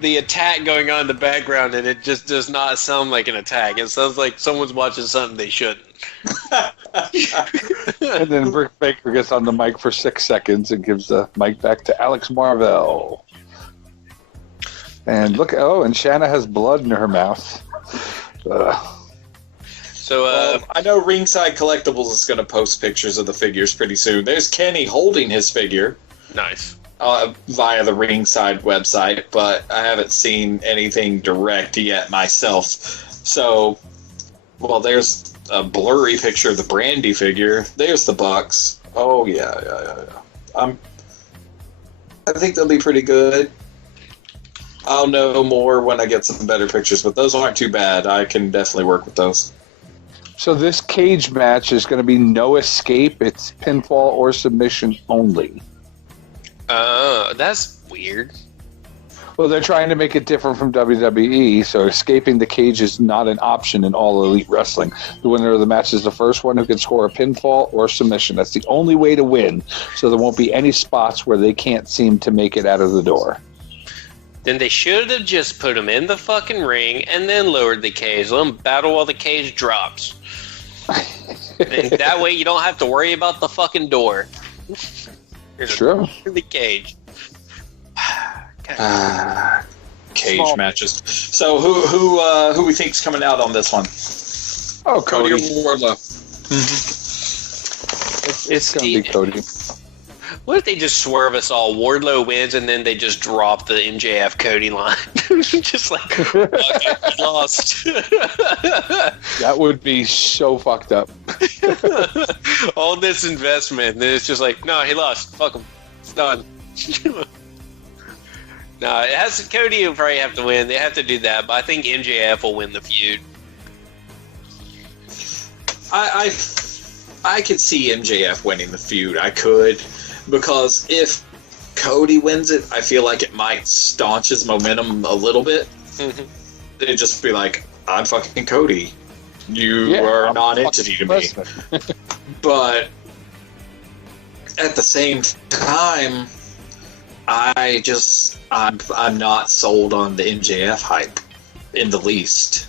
the attack going on in the background, and it just does not sound like an attack. It sounds like someone's watching something they shouldn't. And then Britt Baker gets on the mic for 6 seconds and gives the mic back to Alex Marvell. And look, and Shanna has blood in her mouth. So, I know Ringside Collectibles is going to post pictures of the figures pretty soon. There's Kenny holding his figure. Nice. Via the Ringside website, but I haven't seen anything direct yet myself. So, well, there's a blurry picture of the Brandy figure. There's the Bucks. Oh, yeah. I think they'll be pretty good. I'll know more when I get some better pictures, but those aren't too bad. I can definitely work with those. So this cage match is going to be no escape. It's pinfall or submission only. That's weird. Well, they're trying to make it different from WWE, so escaping the cage is not an option in All Elite Wrestling. The winner of the match is the first one who can score a pinfall or submission. That's the only way to win, so there won't be any spots where they can't seem to make it out of the door. Then they should have just put them in the fucking ring and then lowered the cage. Let them battle while the cage drops. That way you don't have to worry about the fucking door. Sure. The cage. Cage Small. matches. So who we think's coming out on this one? Oh, Cody or Cody. Wardlow? It's going to be Cody. What if they just swerve us all? Wardlow wins and then they just drop the MJF Cody line. Just like, fuck it, he lost. That would be so fucked up. All this investment, and then it's just like, no, he lost. Fuck him. It's done. No, it has Cody will probably have to win. They have to do that, but I think MJF will win the feud. I could see MJF winning the feud. I could, because if Cody wins it, I feel like it might staunch his momentum a little bit. Mm-hmm. It'd just be like, I'm fucking Cody. You are a non-entity to me. But at the same time, I'm not sold on the MJF hype in the least.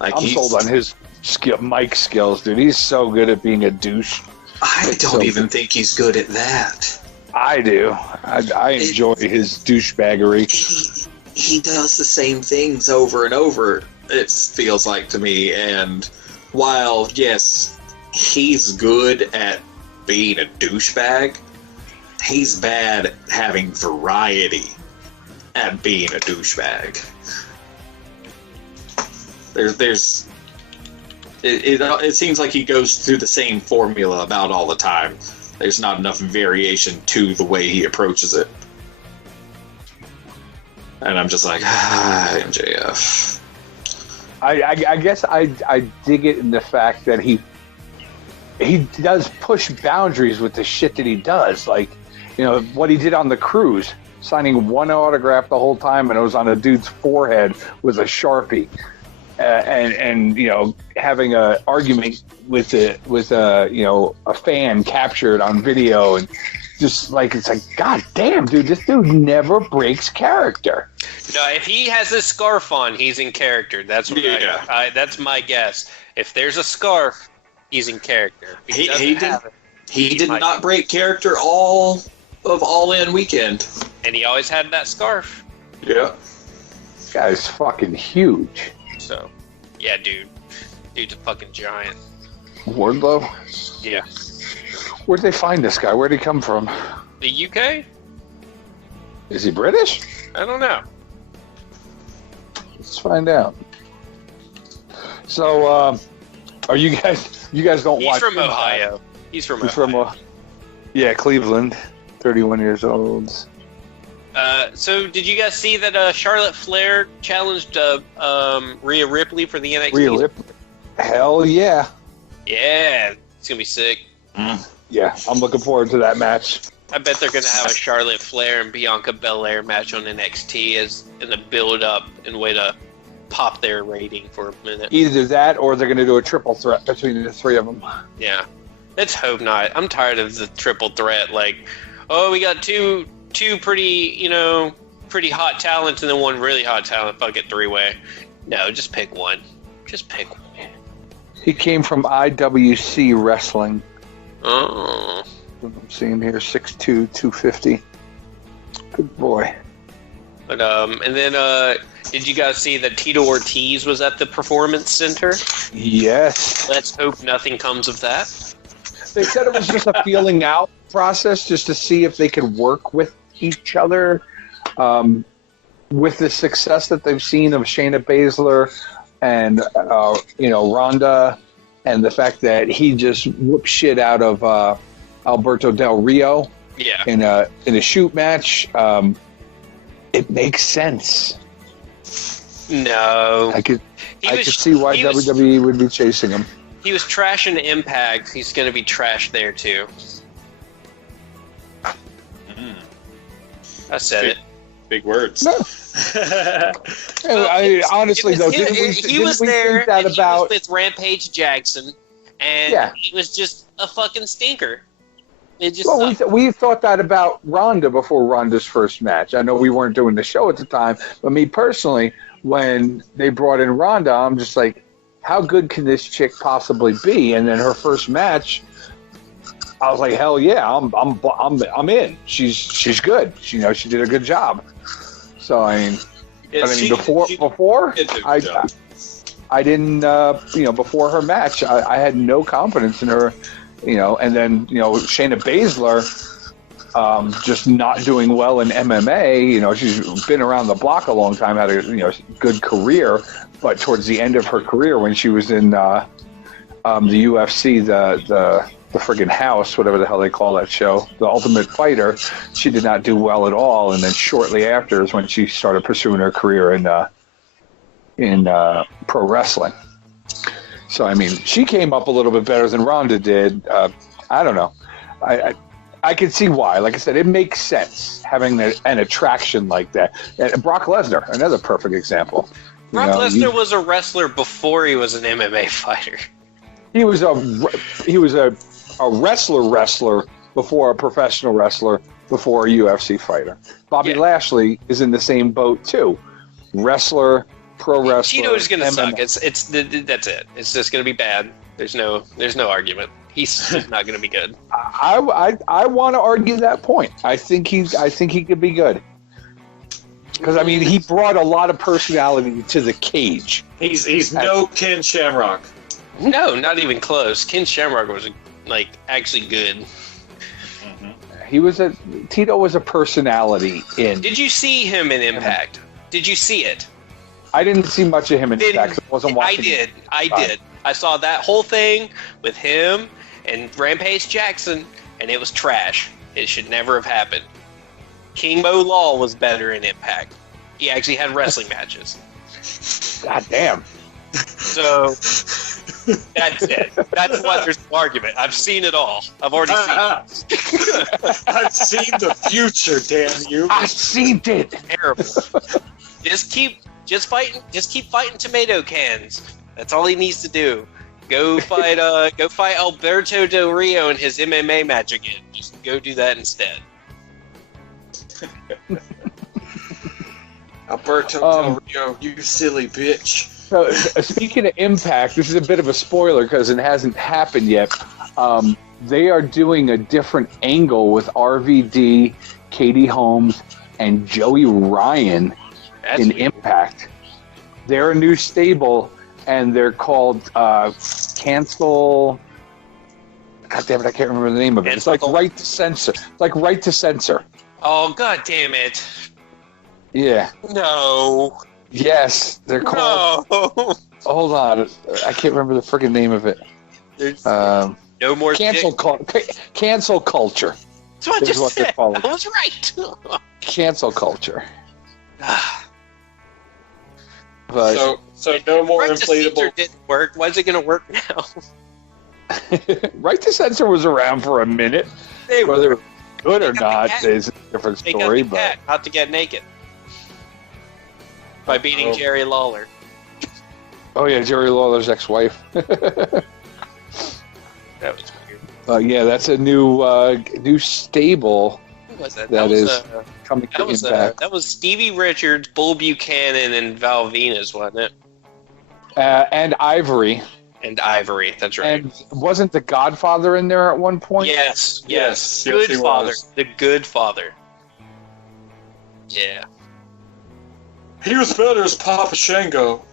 Like, I'm sold on his mic skills, dude. He's so good at being a douche. I don't even think he's good at that. I do. I enjoy his douchebaggery. He does the same things over and over, it feels like to me. And while, yes, he's good at being a douchebag, he's bad at having variety at being a douchebag. It seems like he goes through the same formula about all the time. There's not enough variation to the way he approaches it. And I'm just like, MJF. I guess I dig it in the fact that he does push boundaries with the shit that he does. Like, you know, what he did on the cruise, signing one autograph the whole time, and it was on a dude's forehead with a Sharpie. And you know, having an argument with a fan captured on video, and just like, it's like, God damn, dude, this dude never breaks character. No, if he has a scarf on, he's in character. That's what that's my guess. If there's a scarf, he's in character. He did not break character all of All In Weekend, and he always had that scarf. Yeah, this guy's fucking huge. So, yeah, dude's a fucking giant. Wardlow? Yeah. Where'd they find this guy? Where'd he come from? The UK? Is he British? I don't know. Let's find out. So, are you guys? You guys don't watch? He's from Ohio. He's from Ohio. Yeah, Cleveland. 31 years old. So did you guys see that Charlotte Flair challenged Rhea Ripley for the NXT? Rhea Ripley. Hell yeah. Yeah, it's gonna be sick. Yeah, I'm looking forward to that match. I bet they're gonna have a Charlotte Flair and Bianca Belair match on NXT as in a build up and way to pop their rating for a minute. Either that, or they're going to do a triple threat between the three of them. Yeah, let's hope not. I'm tired of the triple threat. Like, oh, we got two pretty pretty hot talents and then one really hot talent. Fuck it, three-way. No, just pick one. Just pick one. He came from IWC Wrestling. Oh. I'm seeing here 6'2", 250. Good boy. But and then did you guys see that Tito Ortiz was at the Performance Center? Yes. Let's hope nothing comes of that. They said it was just a feeling out process, just to see if they could work with each other. With the success that they've seen of Shayna Baszler and Ronda, and the fact that he just whooped shit out of Alberto Del Rio, in a shoot match, it makes sense. No, I could see why WWE would be chasing him. He was trash in Impact. He's going to be trash there too. I said it. Big words. No. Honestly, he was there with Rampage Jackson, and he was just a fucking stinker. It just we thought that about Ronda before Ronda's first match. I know we weren't doing the show at the time, but me personally, when they brought in Ronda, I'm just like, how good can this chick possibly be? And then her first match, I was like, hell yeah, I'm in. She's good. She did a good job. So I mean, before I didn't before her match, I had no confidence in her. And then Shayna Baszler, just not doing well in MMA. She's been around the block a long time, had a good career, but towards the end of her career, when she was in the UFC, the friggin' house, whatever the hell they call that show, The Ultimate Fighter, she did not do well at all. And then shortly after is when she started pursuing her career in pro wrestling. So, I mean, she came up a little bit better than Ronda did. I don't know. I can see why. Like I said, it makes sense having an attraction like that. And Brock Lesnar, another perfect example. Brock Lesnar was a wrestler before he was an MMA fighter. He was a wrestler before a professional wrestler, before a UFC fighter. Bobby Lashley is in the same boat too. Wrestler, pro wrestler. Tito's going to suck. That's it. It's just going to be bad. There's no argument. He's not going to be good. I want to argue that point. I think he could be good. Because I mean, he brought a lot of personality to the cage. He's no Ken Shamrock. No, not even close. Ken Shamrock was actually good. Tito was a personality in. Did you see him in Impact? Did you see it? I didn't see much of him in Impact. I wasn't watching. I did. I saw that whole thing with him and Rampage Jackson, and it was trash. It should never have happened. King Mo Law was better in Impact. He actually had wrestling matches. God damn. So that's it. That's why there's no argument. I've seen it all. I've already seen it. I've seen the future, damn you. I've seen it. Terrible. Just keep fighting tomato cans. That's all he needs to do. Go fight Alberto Del Rio in his MMA match again. Just go do that instead. Alberto Del Rio, you silly bitch. So, speaking of Impact, this is a bit of a spoiler because it hasn't happened yet. They are doing a different angle with RVD, Katie Holmes, and Joey Ryan in Impact. They're a new stable, and they're called Cancel. God damn it, I can't remember the name of it. It's like Right to Censor. Oh, god damn it. Yeah. No. Yes, they're called. No. Hold on, I can't remember the freaking name of it. There's no more Cancel culture. That's what I is just what they're said. called. I was right. Cancel culture. But So no more Right to Censor inflatable. didn't work. Why is it going to work now? Right to Censor was around for a minute. They Whether it was good or They got not the cat. is a different They got story. the But cat how to get naked by beating Jerry Lawler. oh yeah, Jerry Lawler's ex-wife. That was weird. Yeah, that's a new stable Who was that? that was is coming to Impact. that was Stevie Richards, Bull Buchanan, and Val Venus, wasn't it? And Ivory. And Ivory. That's right. And wasn't the Godfather in there at one point? Yes. Yes, Good he father. was. The good father. Yeah. He was better as Papa Shango.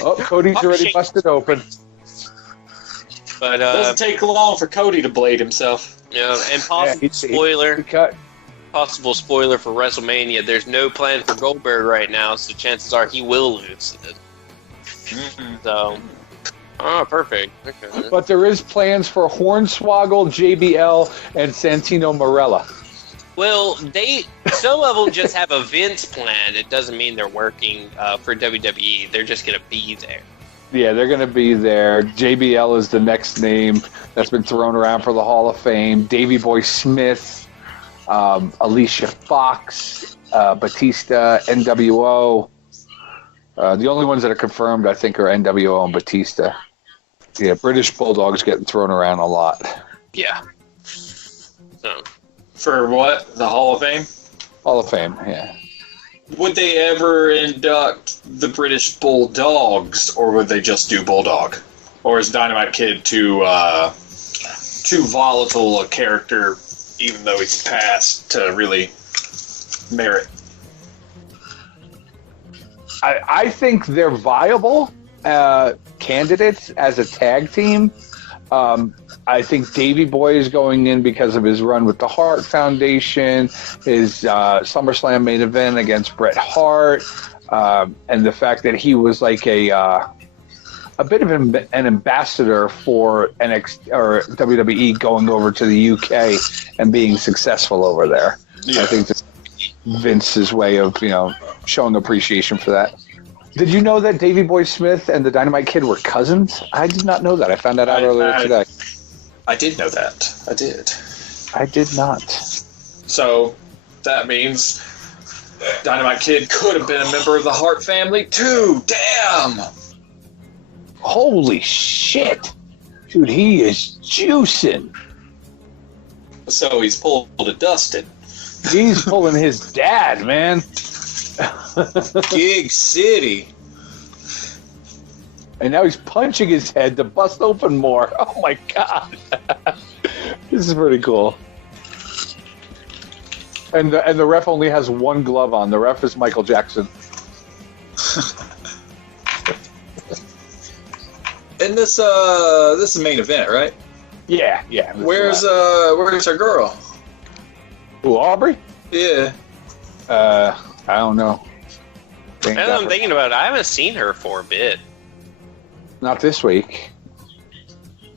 Oh, Cody's Papa already Shango. busted open. But Doesn't take long for Cody to blade himself. yeah, and possible spoiler for WrestleMania. There's no plan for Goldberg right now, so chances are he will lose. So, oh, perfect. Okay. But there is plans for Hornswoggle, JBL, and Santino Marella. Well, some of them just have events planned. It doesn't mean they're working for WWE. They're just going to be there. Yeah, they're going to be there. JBL is the next name that's been thrown around for the Hall of Fame. Davey Boy Smith, Alicia Fox, Batista, NWO. The only ones that are confirmed, I think, are NWO and Batista. Yeah, British Bulldog's getting thrown around a lot. Yeah. So, For what? The Hall of Fame? Hall of Fame, yeah. Would they ever induct the British Bulldogs, or would they just do Bulldog? Or is Dynamite Kid too volatile a character, even though he's passed, to really merit? I think they're viable candidates as a tag team. I think Davey Boy is going in because of his run with the Hart Foundation, his SummerSlam main event against Bret Hart, and the fact that he was like a bit of an ambassador for NXT or WWE going over to the UK and being successful over there. Yeah. I think that's Vince's way of showing appreciation for that. Did you know that Davey Boy Smith and the Dynamite Kid were cousins? I did not know that. I found that out earlier today. I did know that. I did. I did not. So that means Dynamite Kid could have been a member of the Hart family too. Damn! Holy shit. Dude, he is juicing. So he's pulled a Dustin. He's pulling his dad, man. Gig City. And now he's punching his head to bust open more. Oh my god. This is pretty cool. And the ref only has one glove on. The ref is Michael Jackson. And this is the main event, right? Yeah. Where's our girl? Who, Aubrey? Yeah. I don't know. and I'm thinking about it, I haven't seen her for a bit. Not this week.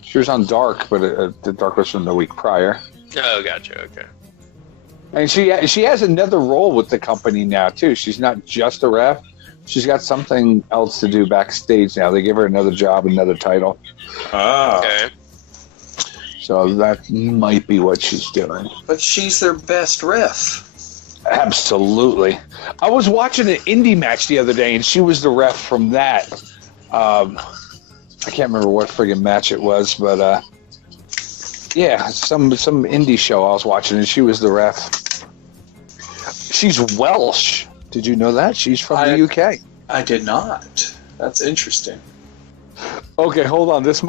She was on Dark, but the Dark was from the week prior. Oh, gotcha. Okay. And she has another role with the company now too. She's not just a ref. She's got something else to do backstage now. They give her another job, another title. Ah. Okay. So that might be what she's doing. But she's their best ref. Absolutely. I was watching an indie match the other day, and she was the ref from that. I can't remember what friggin' match it was, but yeah, some indie show I was watching, and she was the ref. She's Welsh. Did you know that? She's from the UK. I did not. That's interesting. Okay, hold on. This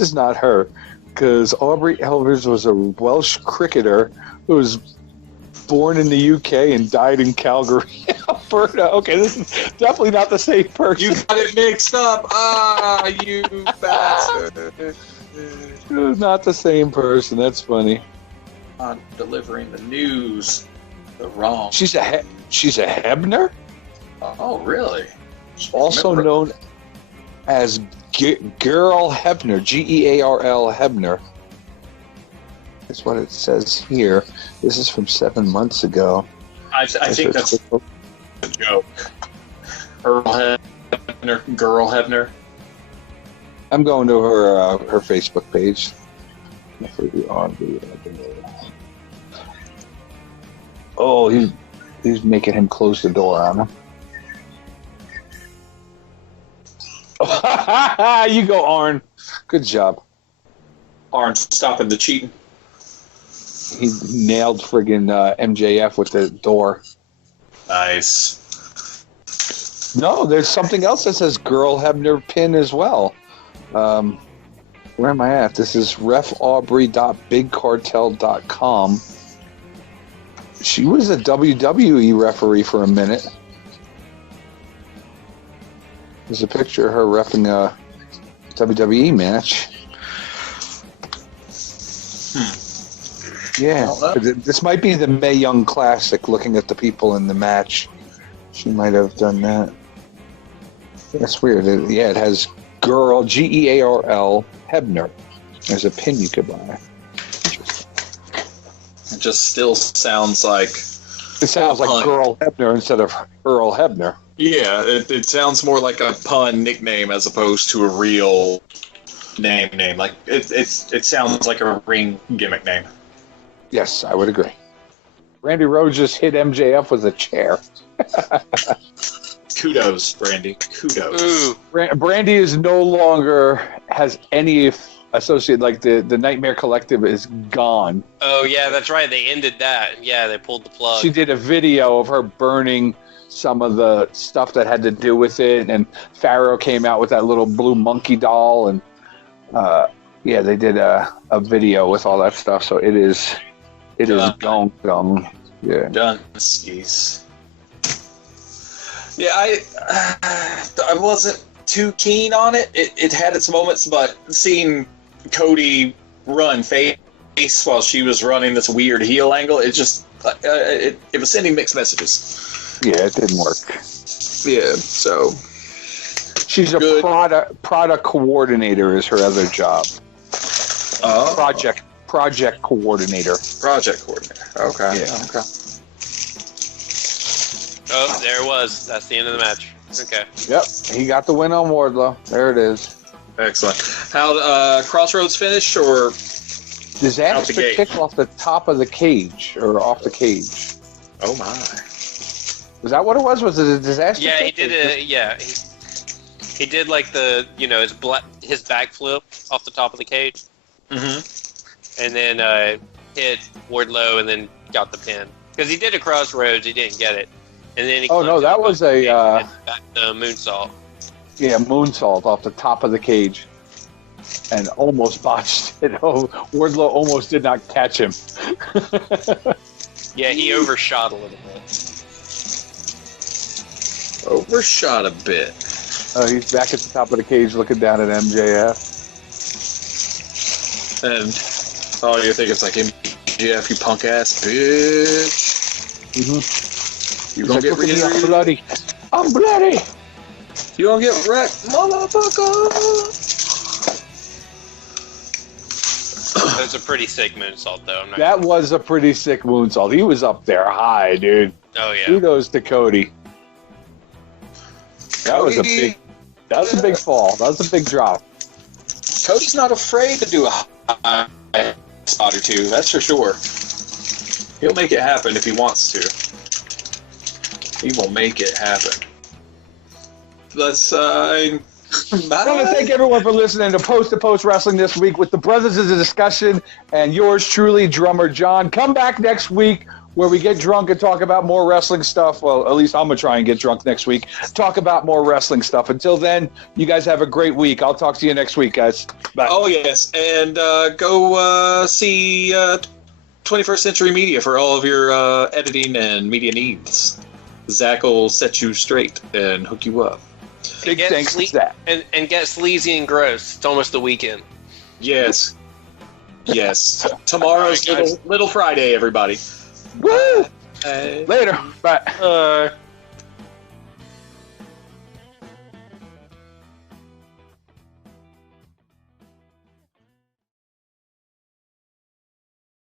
is not her, because Aubrey Elvers was a Welsh cricketer who was born in the UK and died in Calgary, Alberta. Okay, this is definitely not the same person. You got it mixed up. Ah, you bastard. It was not the same person. That's funny. on delivering the news the wrong. She's a Hebner, Oh, really? also known as Girl Hebner, Gearl Hebner. That's what it says here. This is from 7 months ago. I think that's a joke. Girl Hebner. I'm going to her Facebook page. Oh, he's making him close the door on him. You go, Arn. Good job. Arn stopping the cheating. He nailed friggin' MJF with the door. Nice. No, there's something else that says Girl Hebner pin as well. Where am I at? This is refaubrey.bigcartel.com. She was a WWE referee for a minute. There's a picture of her reffing a WWE match. Yeah, this might be the Mae Young Classic, looking at the people in the match. She might have done that. That's weird. It has Girl, Gearl, Hebner. There's a pin you could buy. It just still sounds like... It sounds like Girl Hebner instead of Earl Hebner. Yeah, it sounds more like a pun nickname as opposed to a real name. Like it sounds like a ring gimmick name. Yes, I would agree. Randy Rhodes just hit MJF with a chair. Kudos, Brandy. Kudos. Ooh. Brandy is no longer has any associate, like the Nightmare Collective is gone. Oh, yeah, that's right. They ended that. Yeah, they pulled the plug. She did a video of her burning some of the stuff that had to do with it, and Pharaoh came out with that little blue monkey doll, and yeah, they did a video with all that stuff. So it is gone. Yeah, done. Skis. Yeah, I wasn't too keen on it. It had its moments, but seeing Cody run face while she was running this weird heel angle, it just it was sending mixed messages. Yeah, it didn't work. Yeah, so she's a product coordinator is her other job. Oh. Project coordinator. Project coordinator. Okay. Yeah. Okay. Oh, there it was. That's the end of the match. Okay. Yep, he got the win on Wardlow. There it is. Excellent. How Crossroads finish or disaster kick off the top of the cage or off the cage? Oh my! Was that what it was? Was it a disaster? Yeah, kick? he did he did like the his backflip off the top of the cage. Mm-hmm. And then hit Wardlow and then got the pin because he did a Crossroads. He didn't get it. And then he that was a moonsault. Yeah, moonsault off the top of the cage, and almost botched it. Oh, Wardlow almost did not catch him. Yeah, he overshot a little bit. Overshot a bit. Oh, he's back at the top of the cage, looking down at MJF. And all you think is like, MJF, you punk ass bitch. Mm-hmm. You gonna get I'm bloody. I'm bloody. You gonna get wrecked, motherfucker. That's a pretty sick moonsault, though. That was a pretty sick moonsault. He was up there high, dude. Oh yeah. Kudos to Cody. That was a big fall. That was a big drop. Cody's not afraid to do a high spot or two. That's for sure. He'll make it happen if he wants to. He will make it happen. Let's I want to thank everyone for listening to Post Wrestling this week with the Brothers of the Discussion and yours truly, Drummer John. Come back next week where we get drunk and talk about more wrestling stuff. Well, at least I'm going to try and get drunk next week. Talk about more wrestling stuff. Until then, you guys have a great week. I'll talk to you next week, guys. Bye. Oh, yes. And go see 21st Century Media for all of your editing and media needs. Zach will set you straight and hook you up. Big thanks to Zach. And get sleazy and gross. It's almost the weekend. Yes. Yes. Tomorrow's All right, guys. little Friday, everybody. Woo! Later. Bye.